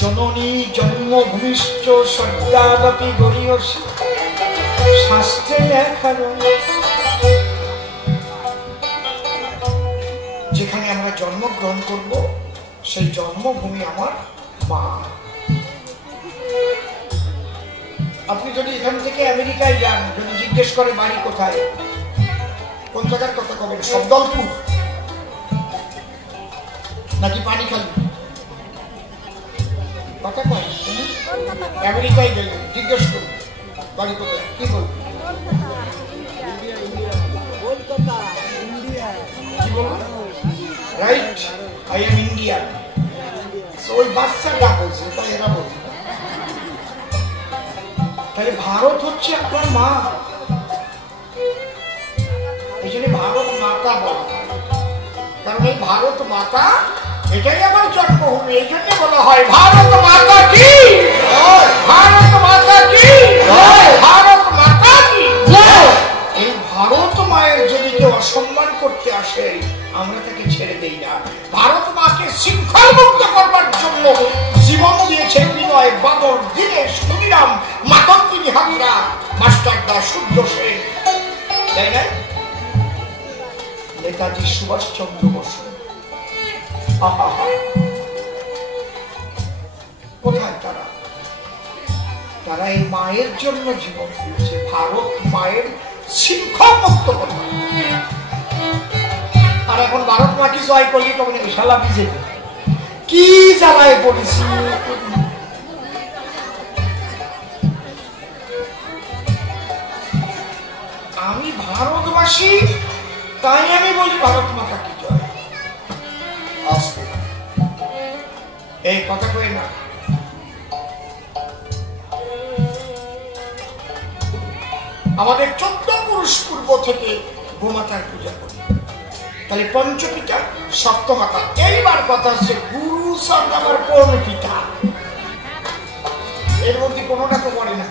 জননী জন্মভূমিশ্চ সদ্যাদপি গরীয়সী, শাস্ত্রে লেখা রয়েছে যেখানে আমরা জন্মগ্রহণ করব সেই জন্মভূমি আমার মা। আপনি যদি এখান থেকে আমেরিকায় যান, যদি জিজ্ঞেস করে বাড়ি কোথায়, কোন জায়গার কথা কবেন? শব্দলপুর নাকি পানিখালি? কথা কয় আমেরিকায় গেলে জিজ্ঞেস করুন বাড়ি কোথায়, কি বলবেন? Right, I am Indian. ওই বাচ্চাটা বলছে, তাই এরা বলছে। তাহলে ভারত হচ্ছে আপনার মা, এই জন্য ভারত মাতা বলা হয়। কারণ এই ভারত মাতা এটাই আমার জন্মভূমি, এই জন্য বলা হয় ভারত মাতা কি, ভারত মাতা কি, ভারত মাতা কি। এই ভারত মায়ের যদি কেউ অসম্মান করতে আসে আমরা তাকে ছেড়ে দেই না। ভারত মাকে শৃঙ্খল মুক্ত করবার জন্য জীবন দিয়েছে বিনয়, বাদর, দীনেশ, ক্ষুদিরাম, মাতঙ্গিনী হাবিরা, মাস্টারদা, সূর্য সেন, তাই না? নেতাজি সুভাষচন্দ্র বসু, কোথায় তারা? তারা এই মায়ের জন্য জীবন দিয়েছে। ভারত মায়ের শৃঙ্খল মুক্ত করবে। আর এখন ভারত মাকে জয় করলি তখন শালা বিজেপি কি জ্বালায় পড়েছি। আমি ভারতবাসী, তাই আমি বলি ভারত মাতা কি জয়। আসতে এই কথা কই না। আমাদের 14 পুরুষ পূর্ব থেকে গোমাতার পূজা করি। তাহলে পঞ্চপিতা, সপ্তমাতা। এইবার কথা হচ্ছে গুরু সঙ্গ আমার কোন পিতা? এর মধ্যে কোনটা তো পড়ে না।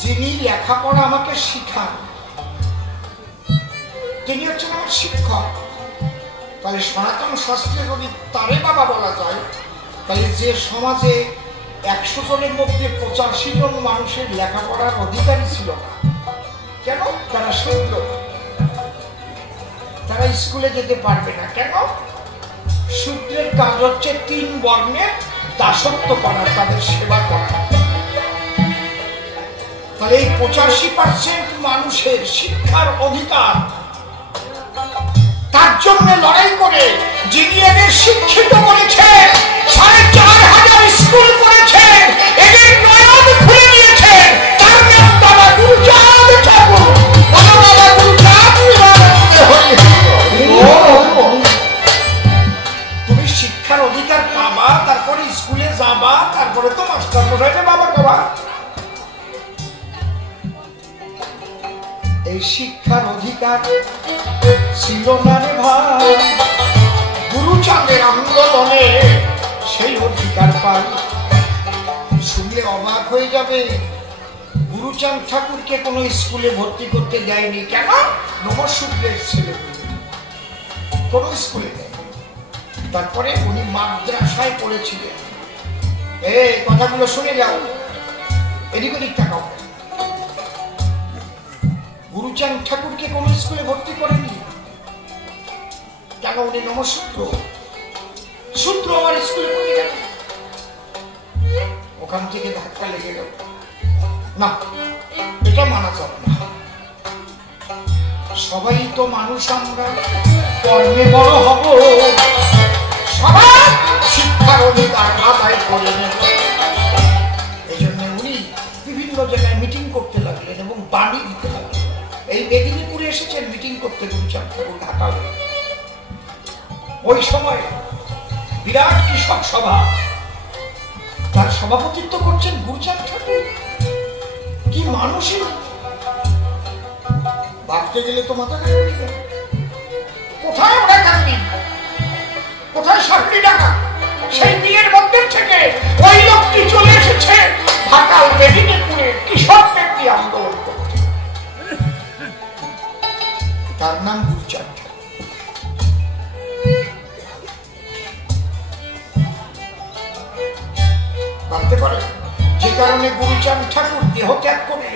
যিনি লেখাপড়া আমাকে শিখান তিনি হচ্ছেন আমার শিক্ষক। তাহলে সনাতন শাস্ত্রে যদি তারে বাবা বলা যায়, তাহলে যে সমাজে 100 জনের মধ্যে 85 জন মানুষের লেখাপড়ার অধিকারী ছিল না, কেন? তারা শূদ্র, তারা স্কুলে যেতে পারবে না। কেন? শূদ্রের কাজ হচ্ছে 3 বর্ণের দাসত্ব করা, তাদের সেবা করা। তাহলে এই 85% মানুষের শিক্ষার অধিকার, তার জন্য লড়াই করে যিনি এদের শিক্ষিত করেছেন, 4500 স্কুল করেছেন, এদের নয়ন খুলে দিয়েছেন, তার নাম বাবা গুরুচাঁদ ঠাকুর। বাবা গুরুচাঁদ, তুমি শিক্ষার অধিকার পাবা, তারপরে স্কুলে যাবা, তারপরে তো মাস্টার মশাইকে বাবা কবা। এই শিক্ষার অধিকার ছিল না রে ভাই, গুরুচাঁদের আন্দোলনে সেই অধিকার পাই। শুনলে অবাক হয়ে যাবে, গুরুচাঁদ ঠাকুরকে কোনো স্কুলে ভর্তি করতে দেয়নি। কেন? নমশূদ্রের ছেলে, কোনো স্কুলে দেয়। তারপরে উনি মাদ্রাসায় পড়েছিলেন। এই কথাগুলো শুনে যাও, এদিক ওদিক তাকাও। গুরুচাঁদ ঠাকুরকে কোন স্কুলে ভর্তি করেনি, কেন? উনি নমশূদ্র। শূদ্র আমার স্কুলে পড়ে গেল, ওখান থেকে ধাক্কা লেগে গেল। না, এটা মানা যাবে না। সবাই তো মানুষ, আমরা কর্মে বড় হব, সবাই শিক্ষার অধিকার আদায় করে নেব। এই জন্য উনি বিভিন্ন জায়গায় মিটিং করতে লাগলেন এবং বাণী দিতে লাগলেন। এই মেদিনীপুরে এসেছেন মিটিং করতে গুরুচাঁদ ঠাকুর ঢাকা। ওই সময় বিরাট কৃষক সভা, তার সভাপতিত্ব করছেন গুরুচাঁদ ঠাকুর। কি মানুষই, ভাবতে গেলে তো মাথা খারাপ হয়ে যাবে। কোথায় ওরা কান্দি, কোথায় সামনে ডাকা? সেই বিয়ের মন্দির থেকে ওই লোকটি চলে এসেছে ঢাকার মেদিনীপুরে কৃষকদের নিয়ে আন্দোলন করতে। তার নাম গুরুচাঁদ ঠাকুর। ভাবতে পারে যে কারণে গুরুচাঁদ ঠাকুর দেহ ত্যাগ করে,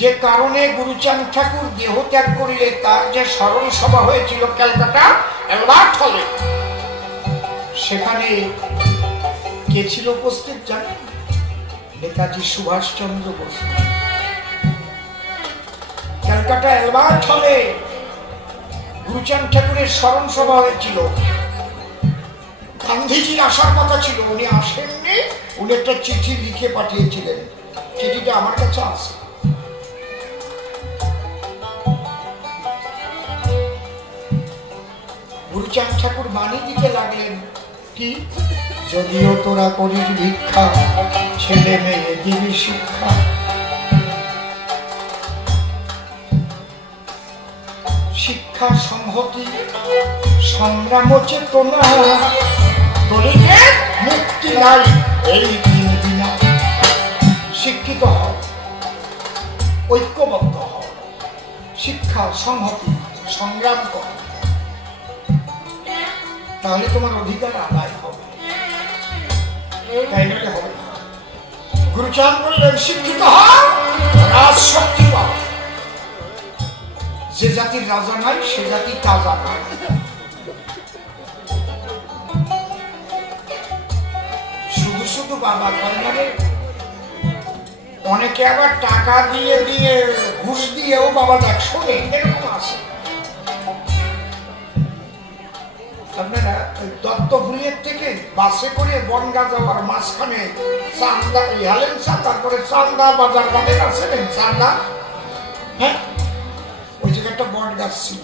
যে কারণে গুরুচাঁদ ঠাকুর দেহ ত্যাগ করিলে তার যে স্মরণ সভা হয়েছিল ক্যালকাটা অ্যালবার্ট হলে, সেখানে কে ছিল উপস্থিত জানেন? নেতাজি সুভাষচন্দ্র বোস। ক্যালকাটা অ্যালবার্ট হলে গুরুচাঁদ ঠাকুরের স্মরণ সভা হয়েছিল। গান্ধীজি আসার কথা ছিল, উনি আসেননি। উনি একটা চিঠি লিখে পাঠিয়েছিলেন, চিঠিটা আমার কাছে আছে। গুরুচাঁদ ঠাকুর বাণী দিতে লাগলেন, কি? যদিও তোরা করিস ভিক্ষা, ছেলে মেয়ে দিবি শিক্ষা। শিক্ষা সংহতি সংগ্রাম চেতনা, তলিতে মুক্তি নাই এই দিন দিনা। শিক্ষিত হও, ঐক্যবদ্ধ হও, শিক্ষা সংহতি সংগ্রাম কর, তাহলে তোমার অধিকার আদায় হবে। তাই নইলে হবে না। গুরুচাঁদ বললেন, শিক্ষিত হও, রাজশক্তি পাও। যে জাতির রাজা নাই সে জাতি তাজা নাই। শুধু শুধু বাবা কন্যারে, অনেকে আবার টাকা দিয়ে দিয়ে ঘুষ দিয়েও বাবা ডাক শোনে, এরকম আছে। আপনারা দত্তভূমির থেকে বাসে করে বনগা যাওয়ার মাঝখানে চান্দা হেলেন চা, তারপরে চান্দা বাজার বাজার আছে চান্দা, হ্যাঁ, ওই জায়গায় একটা বট গাছ ছিল,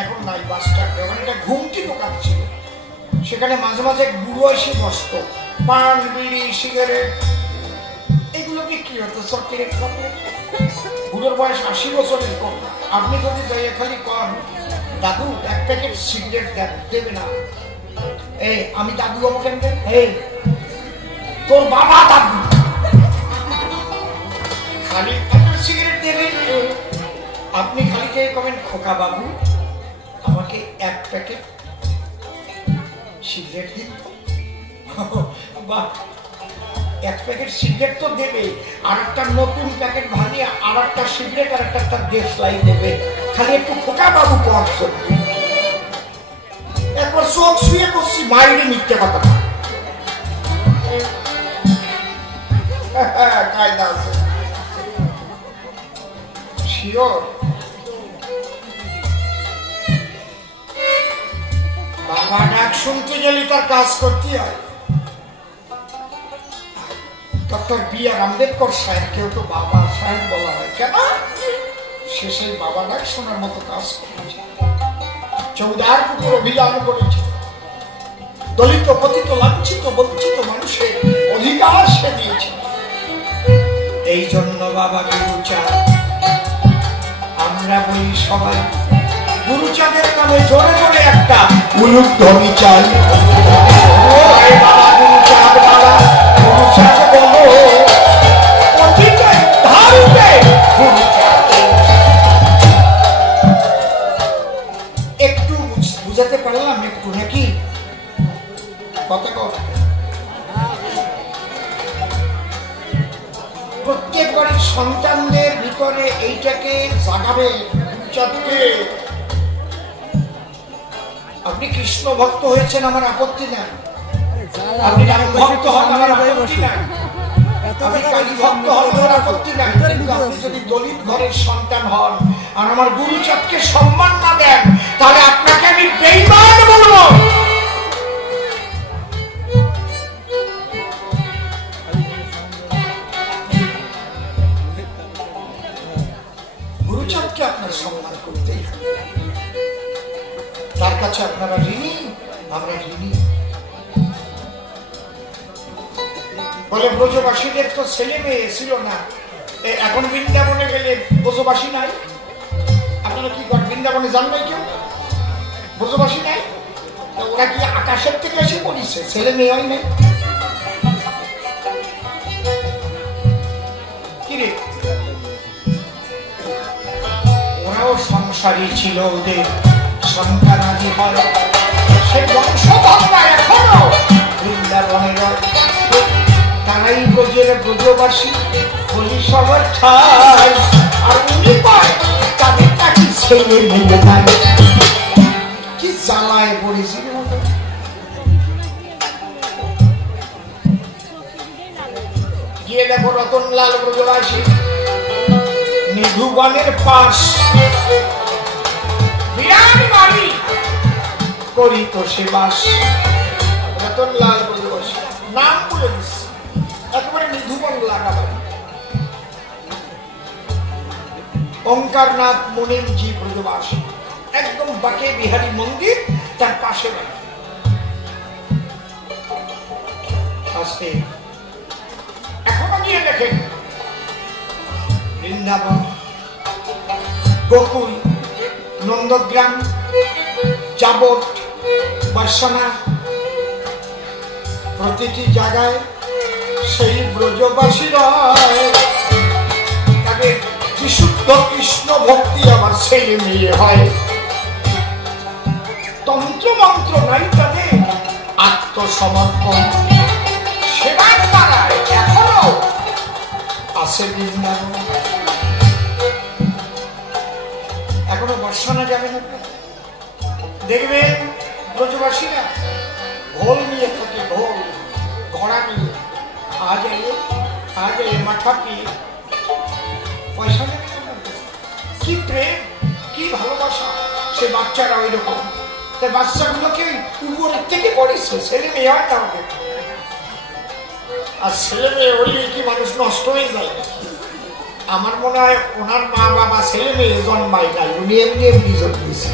এখন নাই বাসটা। ওখানে একটা ঘুমটি দোকান ছিল, সেখানে মাঝে মাঝে বুড়ো এসে বসত, পান বিড়ি সিগারেট এগুলো বিক্রি হতো, চকলেট চকলেট। বুড়োর বয়স 80 বছরের কম। আপনি যদি যাইয়ে খালি কন, দাদু এক প্যাকেট সিগারেট দেন, দেবে না। এই আমি দাদু আমাকে দেন, তোর বাবা দাদু খালি একটা সিগারেট দেবে। আপনি খালি যে কবেন, খোকা বাবু আমাকে এক প্যাকেট সিগারেট দিন। বা এক প্যাকেট সিগারেট তো দেবে, আর একটা নতুন প্যাকেট ভাঙিয়ে আর একটা সিগারেট আর একটা দেশলাই দেবে। খালি একটু খোকা বাবু করছো। একবার চোখ শুয়ে করছি, মাইরে মিথ্যে কথা কায়দা আছে। শিওর বাবা ডাক শুনতে গেলে তার কাজ করতে হয়। Doctor B.R.. আম্বেদকর সাহেবকেও তো বাবা সাহেব বলা হয় কেন? সে সেই বাবা ডাক শোনার মতো কাজ করেছে। চৌদার পুকুর অভিযান করেছে, দলিত পতিত লাঞ্ছিত বঞ্চিত মানুষের অধিকার সে দিয়েছে। এই জন্য বাবা গুরুচাঁদ, আমরা বলি সবাই গুরুচাঁদের নামে জোরে জোরে একটা উলুধ্বনি চাই। বাবা গুরুচাঁদ, বাবা গুরুচাঁদ বলো, অধিকার ধারবে গুরুচাঁদ। একটু বুঝাতে পারলাম একটু নাকি? কথা কথা প্রত্যেক বাড়ির সন্তানদের ভিতরে এইটাকে জাগাবে। আপনি কৃষ্ণ ভক্ত হয়েছেন, আমার আপত্তি নাই। আপনি রাম ভক্ত হন, আমার আপত্তি নাই। আমি কালী ভক্ত হওয়ার আপত্তি নাই, কিন্তু আপনি যদি দলিত ঘরের সন্তান হন আর আমার গুরুচাঁদকে সম্মান না দেন, তাহলে আপনাকে আমি বেঈমান বলবো। গুরুচাঁদকে আপনার সম্মান করতেই হবে, তার কাছে আপনারা ঋণী, আমরা ঋণী। বলে ব্রজবাসীদের তো ছেলে মেয়ে ছিল না, এখন বৃন্দাবনে গেলে ব্রজবাসী নাই। আপনারা কি করেন, বৃন্দাবনে যান নাই কেউ? ব্রজবাসী নাই, ওরা কি আকাশের থেকে এসে পড়িছে? ছেলে মেয়ে হয় নাই কিরে? ওরাও সংসারী ছিল, ওদের সন্তানাদি হয়, সে বংশধররা এখনো বৃন্দাবনে রয়। তারাই ব্রজের ব্রজবাসী, বলি সবার ঠাই। আর উনি পায় তাদের নাকি ছেলে মেয়ে নাই। কি জ্বালায় পড়েছিল। গিয়ে দেখো রতনলাল ব্রজবাসী নিধুবনের পাশ, বিরাট বাড়ি করিত সে বাস। রতনলাল ব্রজবাসী নাম বলে দিচ্ছে, একেবারে নিধুবন লাগা বাড়ি। ওঙ্কারনাথ মুনিমজি ব্রজবাসী, একদম বাকে বিহারী মন্দির তার পাশে বাড়ি। আস্তে এখনো গিয়ে দেখেন বৃন্দাবন, গোকুল, নন্দগ্রাম, যাবট, বাসনা, প্রতিটি জায়গায় সেই ব্রজবাসীরা তাদের বিশুদ্ধ কৃষ্ণ ভক্তি আমার ছেলে মেয়ে হয়। তন্ত্র মন্ত্র নাই তাদের, আত্মসমর্পণ সেবার দ্বারায় এখনো আছে বৃন্দাবন। এখনো বর্ষণা যাবে না, দেখবেন ব্রজবাসীরা ঢোল নিয়ে থাকে, ঢোল ঘোড়া নিয়ে, আজ এলে মাথা পিয়ে পয়সা নেবে। কি প্রেম, কি ভালোবাসা, সে বাচ্চারা ওই রকম। তাই বাচ্চাগুলোকে উপরের থেকে পড়েছে, ছেলে মেয়ে হয় না। আর ছেলে মেয়ে হলে কি মানুষ নষ্ট হয়ে যায়? আমার মনে হয় ওনার মা বাবা ছেলে মেয়ে জন্মায় নাই, উনি এমনি এমনি জন্মেছে।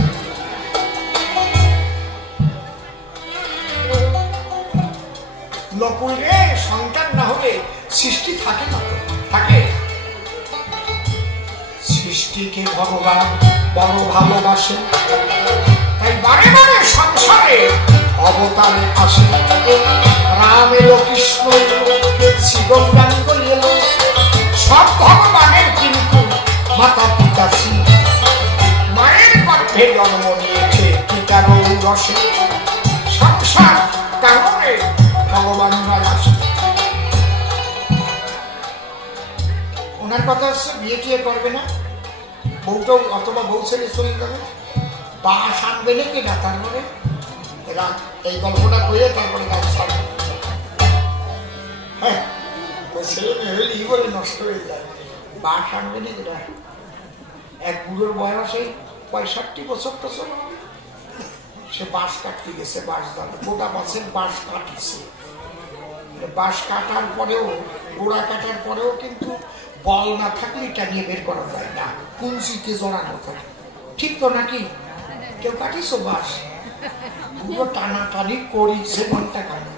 নকুলে সন্তান না হলে সৃষ্টি থাকে না, থাকে। সৃষ্টিকে ভগবান বড় ভালোবাসে, তাই বারে বারে সংসারে অবতারে আসে। রাম এলো, কৃষ্ণ এলো, শ্রীগৌরাঙ্গ এলো, সব ভগবানের কিন্তু মাতা পিতা ছিল। মায়ের গর্ভে জন্ম নিয়েছে পিতার রসে, সংসার কারণে ভগবানরা আসে। ওনার কথা হচ্ছে বিয়ে টিয়ে করবে না, বউটাও অথবা বউ ছেলে চলে যাবে, বাস আনবে নাকি না, তারপরে এরা এই গল্পটা করে তারপরে গাছ ছাড়বে। হ্যাঁ, ওই ছেলে মেয়ে হলে ই বলে নষ্ট হয়ে যায়, বাস আনবে নাকি না। এক বুড়োর বয়সে 65 বছর টছর, সে বাঁশ কাটতে গেছে, বাঁশ দ্বারা গোটা মাছের বাঁশ কাটিছে। বাঁশ কাটার পরেও, গোড়া কাটার পরেও কিন্তু বল না থাকলে এটা নিয়ে বের করা যায় না, কুঞ্চিতে জড়ানো থাকে। ঠিক তো নাকি? কেউ কাটিছো বাঁশ? পুরো টানাটানি করিছে ঘন্টা কানে,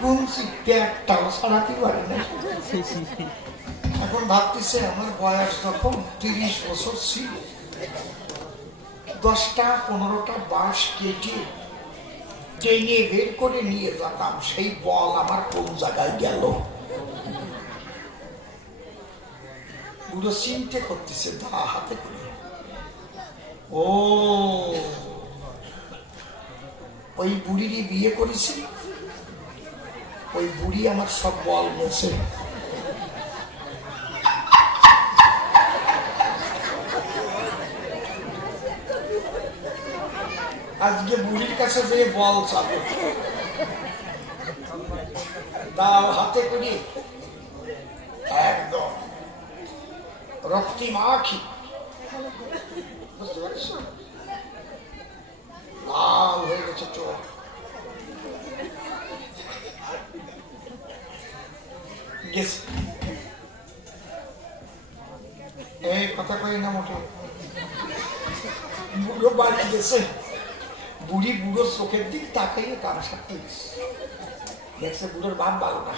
কুঞ্চিতে একটাও ছাড়াতে পারে না। এখন ভাবতেছে আমার বয়স যখন 30 বছর ছিল, 10টা-15টা বাঁশ কেটে টেনে বের করে নিয়ে যেতাম, সেই বল আমার কোন জায়গায় গেল। পুরো চিন্তা করতেছে দা হাতে করে, ও ওই বুড়িরই বিয়ে করেছি, ওই বুড়ি আমার সব বল মেছে। আজকে বুড়ির কাছে যে বল চাবে, দাও হাতে করে একদম রক্তিমাখি, বুঝতে পারছ? লাল হয়ে গেছে চোখ। গেছে এই কথা কই না মোটে। বুড়ো বাড়ি গেছে, বুড়ি বুড়োর চোখের দিক তাকাইয়ে তারা সাথে দেখছে বুড়োর বাপ ভালো না।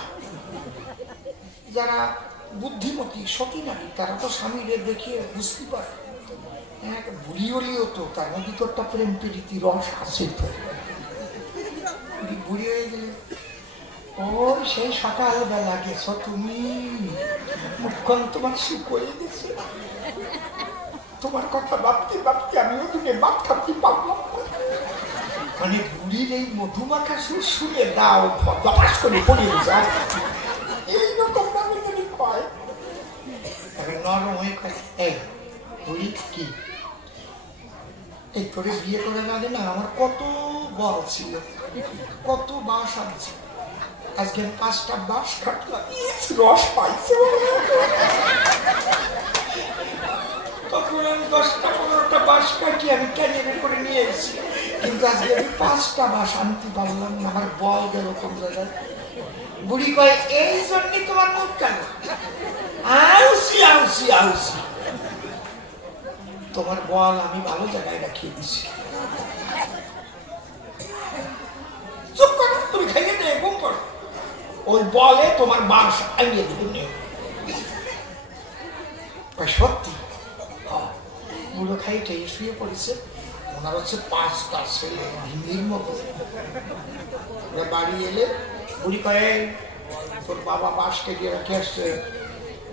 যারা বুদ্ধিমতী সতী নারী তারা তো স্বামীদের দেখিয়ে বুঝতে পারে বুড়ি হলেও তো তার মধ্যে তো একটা প্রেম প্রীতি রস আছে। বুড়ি হয়ে গেলে ওই সেই সকালবেলা গেছ তুমি, মুখখান তোমার শুকিয়ে গেছে, তোমার কথা ভাবতে ভাবতে আমিও তুমি ভাত খাতে পারলাম। মানে বুড়ির এই মধুমাখা সুর শুনে দাও দপাস করে পড়ে যায় এইরকম ভাবে যদি কয়। এখন নরম হয়ে কয় এই বুড়ি কি এই করে বিয়ে করে না না আমার কত বড় ছিল, কত বাস আনছে, আজকে 5টা বাস কাটলাম, রস পাইছে। তখন আমি 10টা 15টা বাস কাটি আমি ক্যারিয়ারে করে নিয়ে এসেছি, কিন্তু আজকে আমি 5টা বাস আনতে পারলাম না, আমার বল গেল কোন জায়গায়। বুড়ি কয় এই জন্য তোমার মুখ কেন আউসি আউসি আউসি, তোমার বল আমি ভালো জায়গায় রাখিয়ে দিছি। চুপ করো, তুমি খাইয়ে দে ঘুম করো, ওই বলে তোমার বাস আনিয়ে দিবে। সত্যি বুড়ো খাইটে শুয়ে পড়েছে, ওনার হচ্ছে 5টা ছেলে ভিমির মতো। বাড়ি এলে বুড়ি কয়ে তোর বাবা বাস কেটে রেখে আসছে,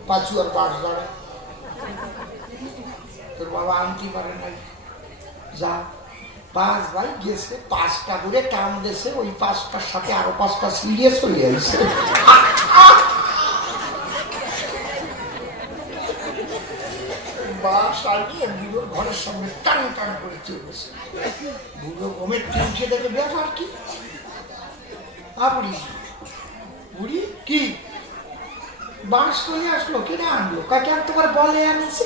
পাঁচুয়ার বাস ধরে, তোর বাবা আনতে পারে নাই, যা বাস ভাই গেছে 5টা দূরে টান দিয়েছে, ওই 5টার সাথে আরো 5টা সিরিয়াস চলে আসছে। বাস আনিয়ে বুড়োর ঘরের সঙ্গে টান টান করে চলেছে। বুড়ো ঘুমের টিউছে দেখে ব্যাপার কি বুড়ি বুড়ি কি বাস চলে আসলো, কিনে আনলো, কাকে আর তোমার বলে আনিছে,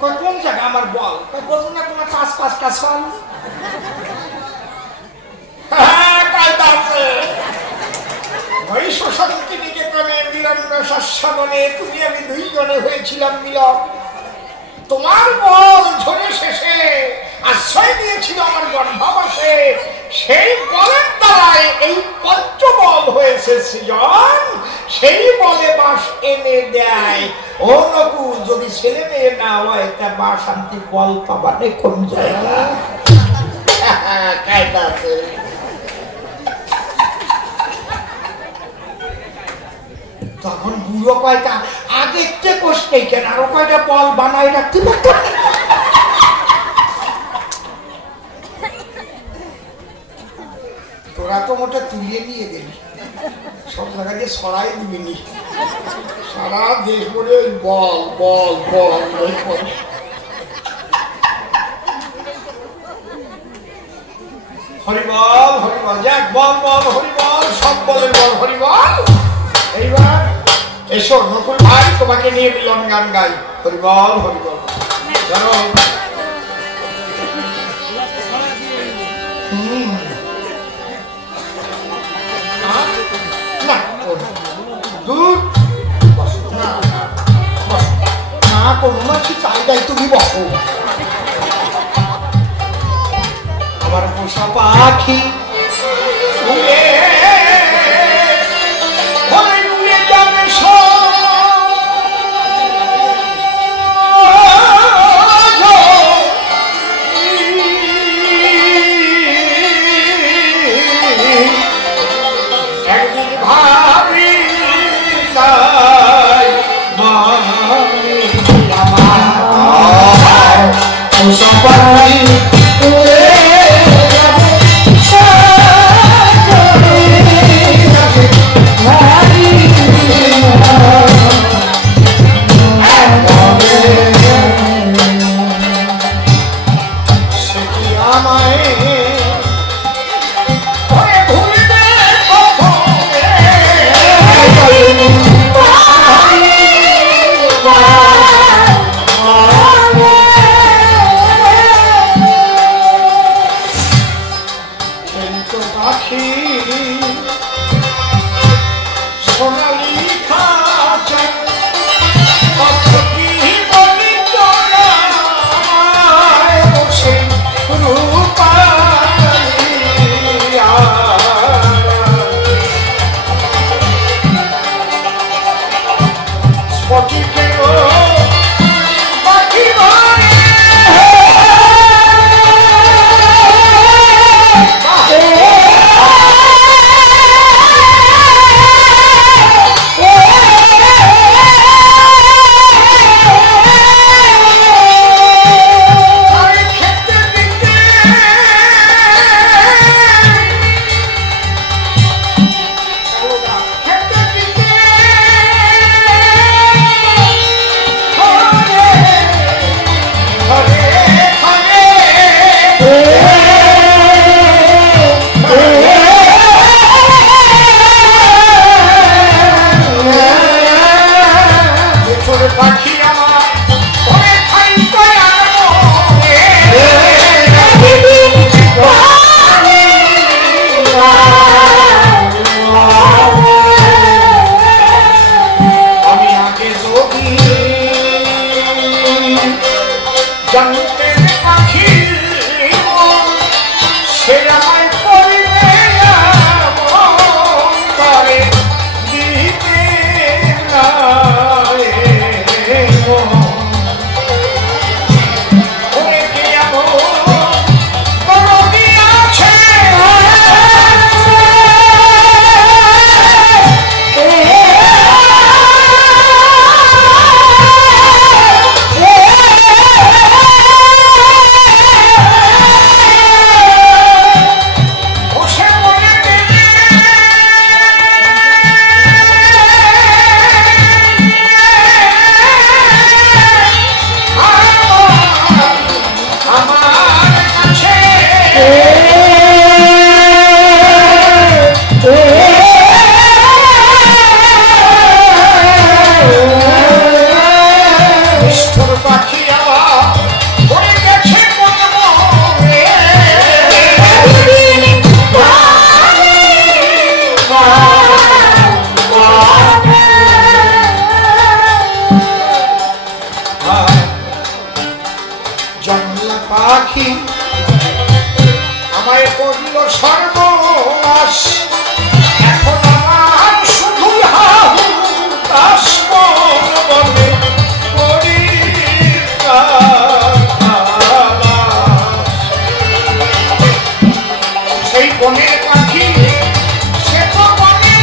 কোন জায়গা আমার বল, বলুন না তোমার 5-5টা সাল। ওই শশাঙ্কি নিকেতনে মিলন শাসনে তুমি আমি 2 জনে হয়েছিলাম মিলন, তোমার বল ঝরে শেষে আশ্রয় দিয়েছিল আমার গর্ভাবাসে, সেই বলের দ্বারাই এই পঞ্চবল হয়েছে সৃজন, সেই বলে বাস এনে দেয়। ও নকুল যদি ছেলে মেয়ে না হয় তা বাস আনতে বল পাবানে কোন জায়গা? কায়দা আছে। তখন বুড়ো কয়টা আগে একটা কষ্টে কেন আরো কয়টা বল বানায় রাখতে পারত। তোরা তো মোটে তুলিয়ে নিয়ে গেলি, সব জায়গায় ছড়াই দিবিনি, সারা দেশ বলে ওই বল বল বল করে। হরিবল হরিবল, যাক বল বল হরিবল, সব বলের বল হরিবল। এইবার এসো নকুল ভাই, তোমাকে নিয়ে মিলন গান গাই। হরিবল হরিবল জানো না কোনো মাছি চাইদাই তুমি বসো। আমার পোষা পাখি Somebody জানতে পাখি সে আমায় করিবে তারে দিতে না পাখি আমায় করল সর্বনাশ এখন আমার শুধু হাহুতাস বলে করি সেই বনের পাখি সে তো বনে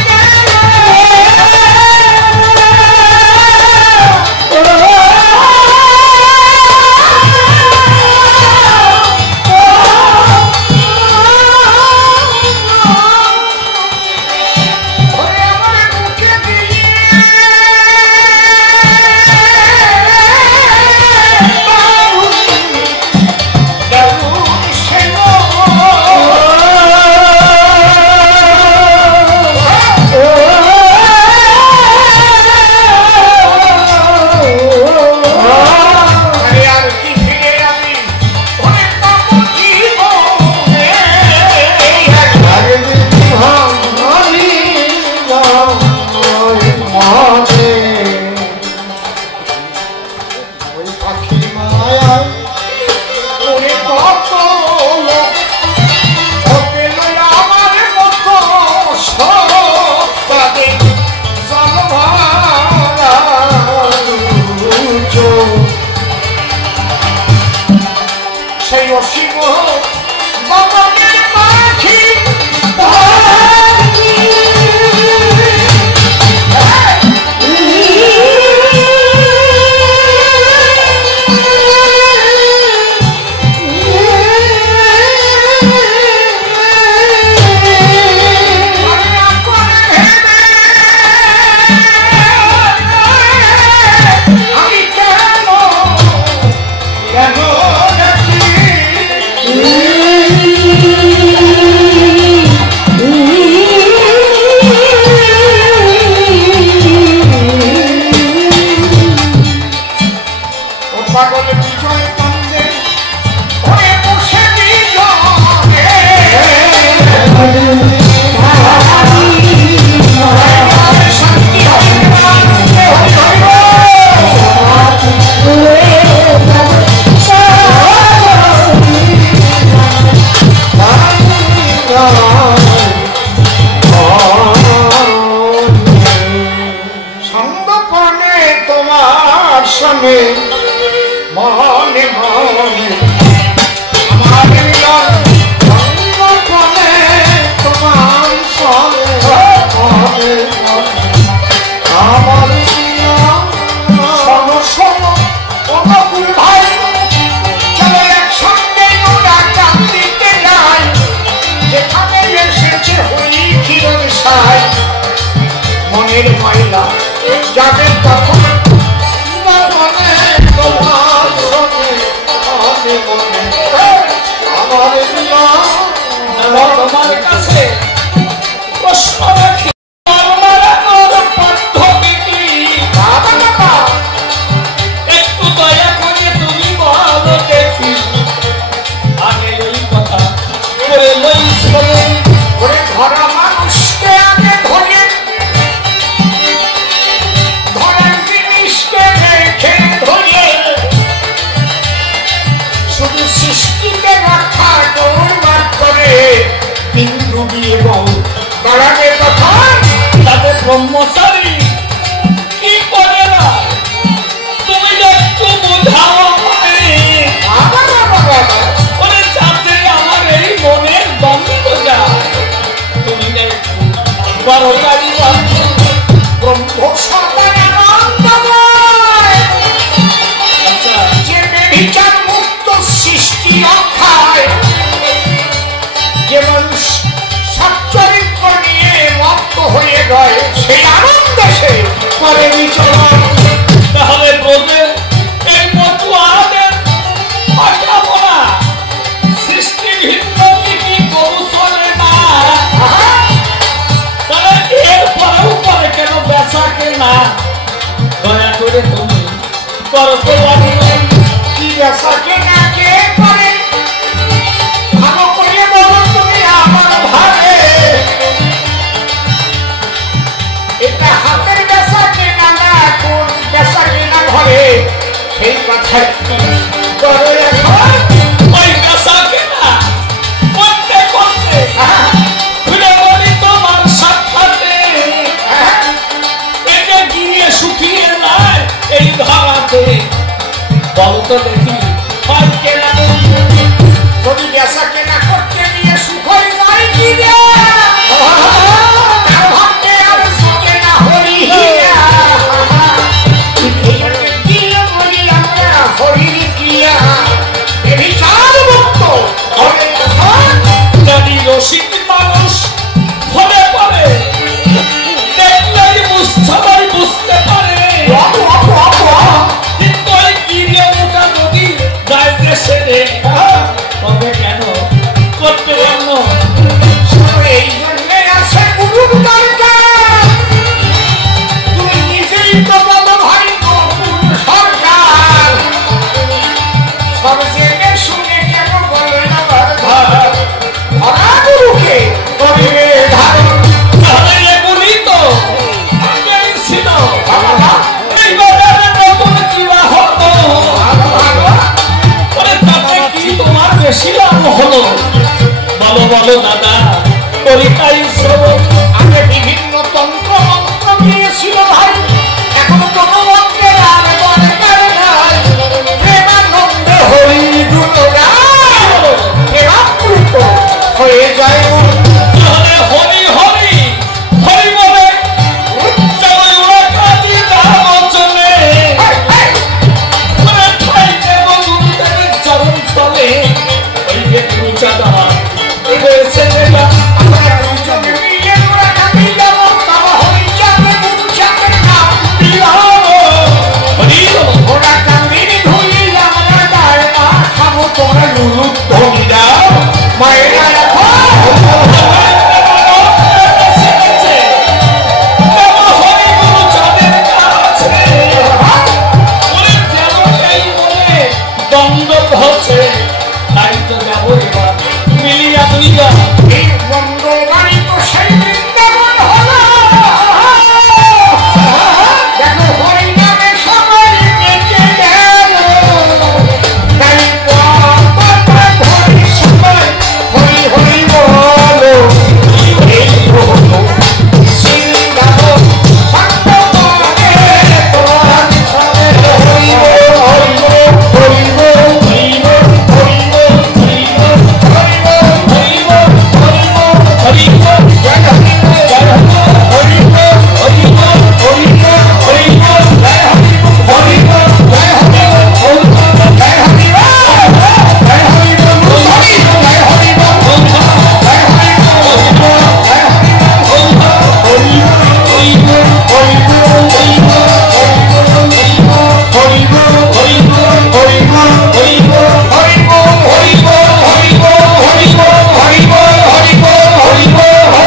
করে বিচরণ। তাহলে বলবে এই মতুয়াদের আকামনা সৃষ্টি ভিন্ন কি গরু চলে না, তাহলে এরপরেও করে কেন বেচা কেনা? দয়া করে তুমি করো তো বাড়ি কি বেচা কেনা কে করে? ভালো করে বলো তুমি আমার ভাবে, এটা হাতের বেচা কেনা না কোন বেচা কেনা ঘরে? সেই কথা করো এখন। ওই বেচা কেনা করতে করতে ঘুরে বলি তোমার সাক্ষাতে এটা গিয়ে শুকিয়ে যায় এই ধারাতে। বলো তো দেখি হয় কেনা যদি বেচা কেনা করতে নিয়ে সুখই নয় কি রে? তার ভাবতে আর সুখে না হরি হিয়া। এখানে কি বলি আমরা হরির ক্রিয়া, এ বিচার মুক্ত হবে এখন। যদি রসিক মানুষ হলে পরে দেখলেই সবাই বুঝতে পারে, কিন্তু ওই গিরিয়ে মোটা নদী যায় দেশে রে, তবে কেন করতে জন্য এই জন্যে আছে গুরুর দরকার। তুমি নিজেই তো বলো ভাই নতুন সরকার, সব জেনে শুনে কেন বলে না ধরা গুরুকে করিবে ধারণ। তাহলে এগুলি তো আগেই ছিল, এই বাজারে নতুন কিবা হতো, তাতে কি তোমার বেশি লাভ হলো? বলো বলো দাদা, পরীক্ষায় শ্রবণ আগে বিভিন্ন তন্ত্র মন্ত্র নিয়েছিল ভাই, এখন কোনো মন্ত্রের আর দরকার নাই। প্রেমানন্দে হরি গুণগান প্রেমাপ্লুত হয়ে যায় মন। তাহলে হরি হরি হরি বলে চলো ওরা কাজী দাম চলে ওরা ঠাই দেব গুরুদেবের চরণ তলে। ওই যে গুরু চাঁদা হয়েছে বেলা আমরা দুজনে মিলে ওরা কাঁদি যাব, বাবা হরি চাঁদে গুরু চাঁদের নাম দিলাম। হরি ওরা কান্দির ধুলি আমরা গায়ে না খাবো, তোমরা নুরুদ ধরি দাও মায়েরা এখন। শিখেছে বাবা হরি গুরু চাঁদের কাছে ওরে যেন এই মনে দ্বন্দ্ব হচ্ছে, তাই তো যাবো এবার মিলিয়া দুইয়া। এই বন্ধ বাড়ি তো সেই বৃন্দাবন হলো। দেখো হরি নামে সবাই বেঁচে গেল, তাই হরি সবাই হরি হরি বলো। এই হলো শ্রীরাম সত্যবাদে তোমার সঙ্গে হরি বল হরি বল হরি বল হরি বল হরি বল হরি বল হরি বল হরি বল জয় হরি বল জয় হরি বল হরি বল হরি বল হরি বল হরি বল জয় হরি বল হরি বল জয় হরি বল হরি বল জয় হরি বল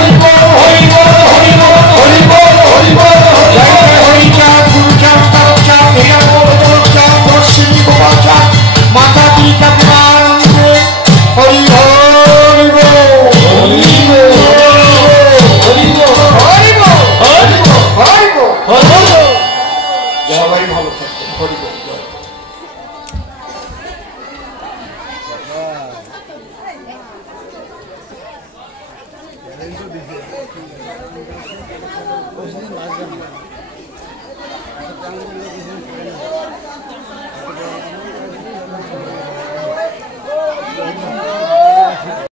জয় হরি বল হরি বল জয় হরি বল জয় হরি বল জয় হরি বল মাতা পিতা প্রাণে হরি হরি বল হরি বল হরি বল হরি বল। সবাই ভালো থাকবেন, হরি বল। ওই দিন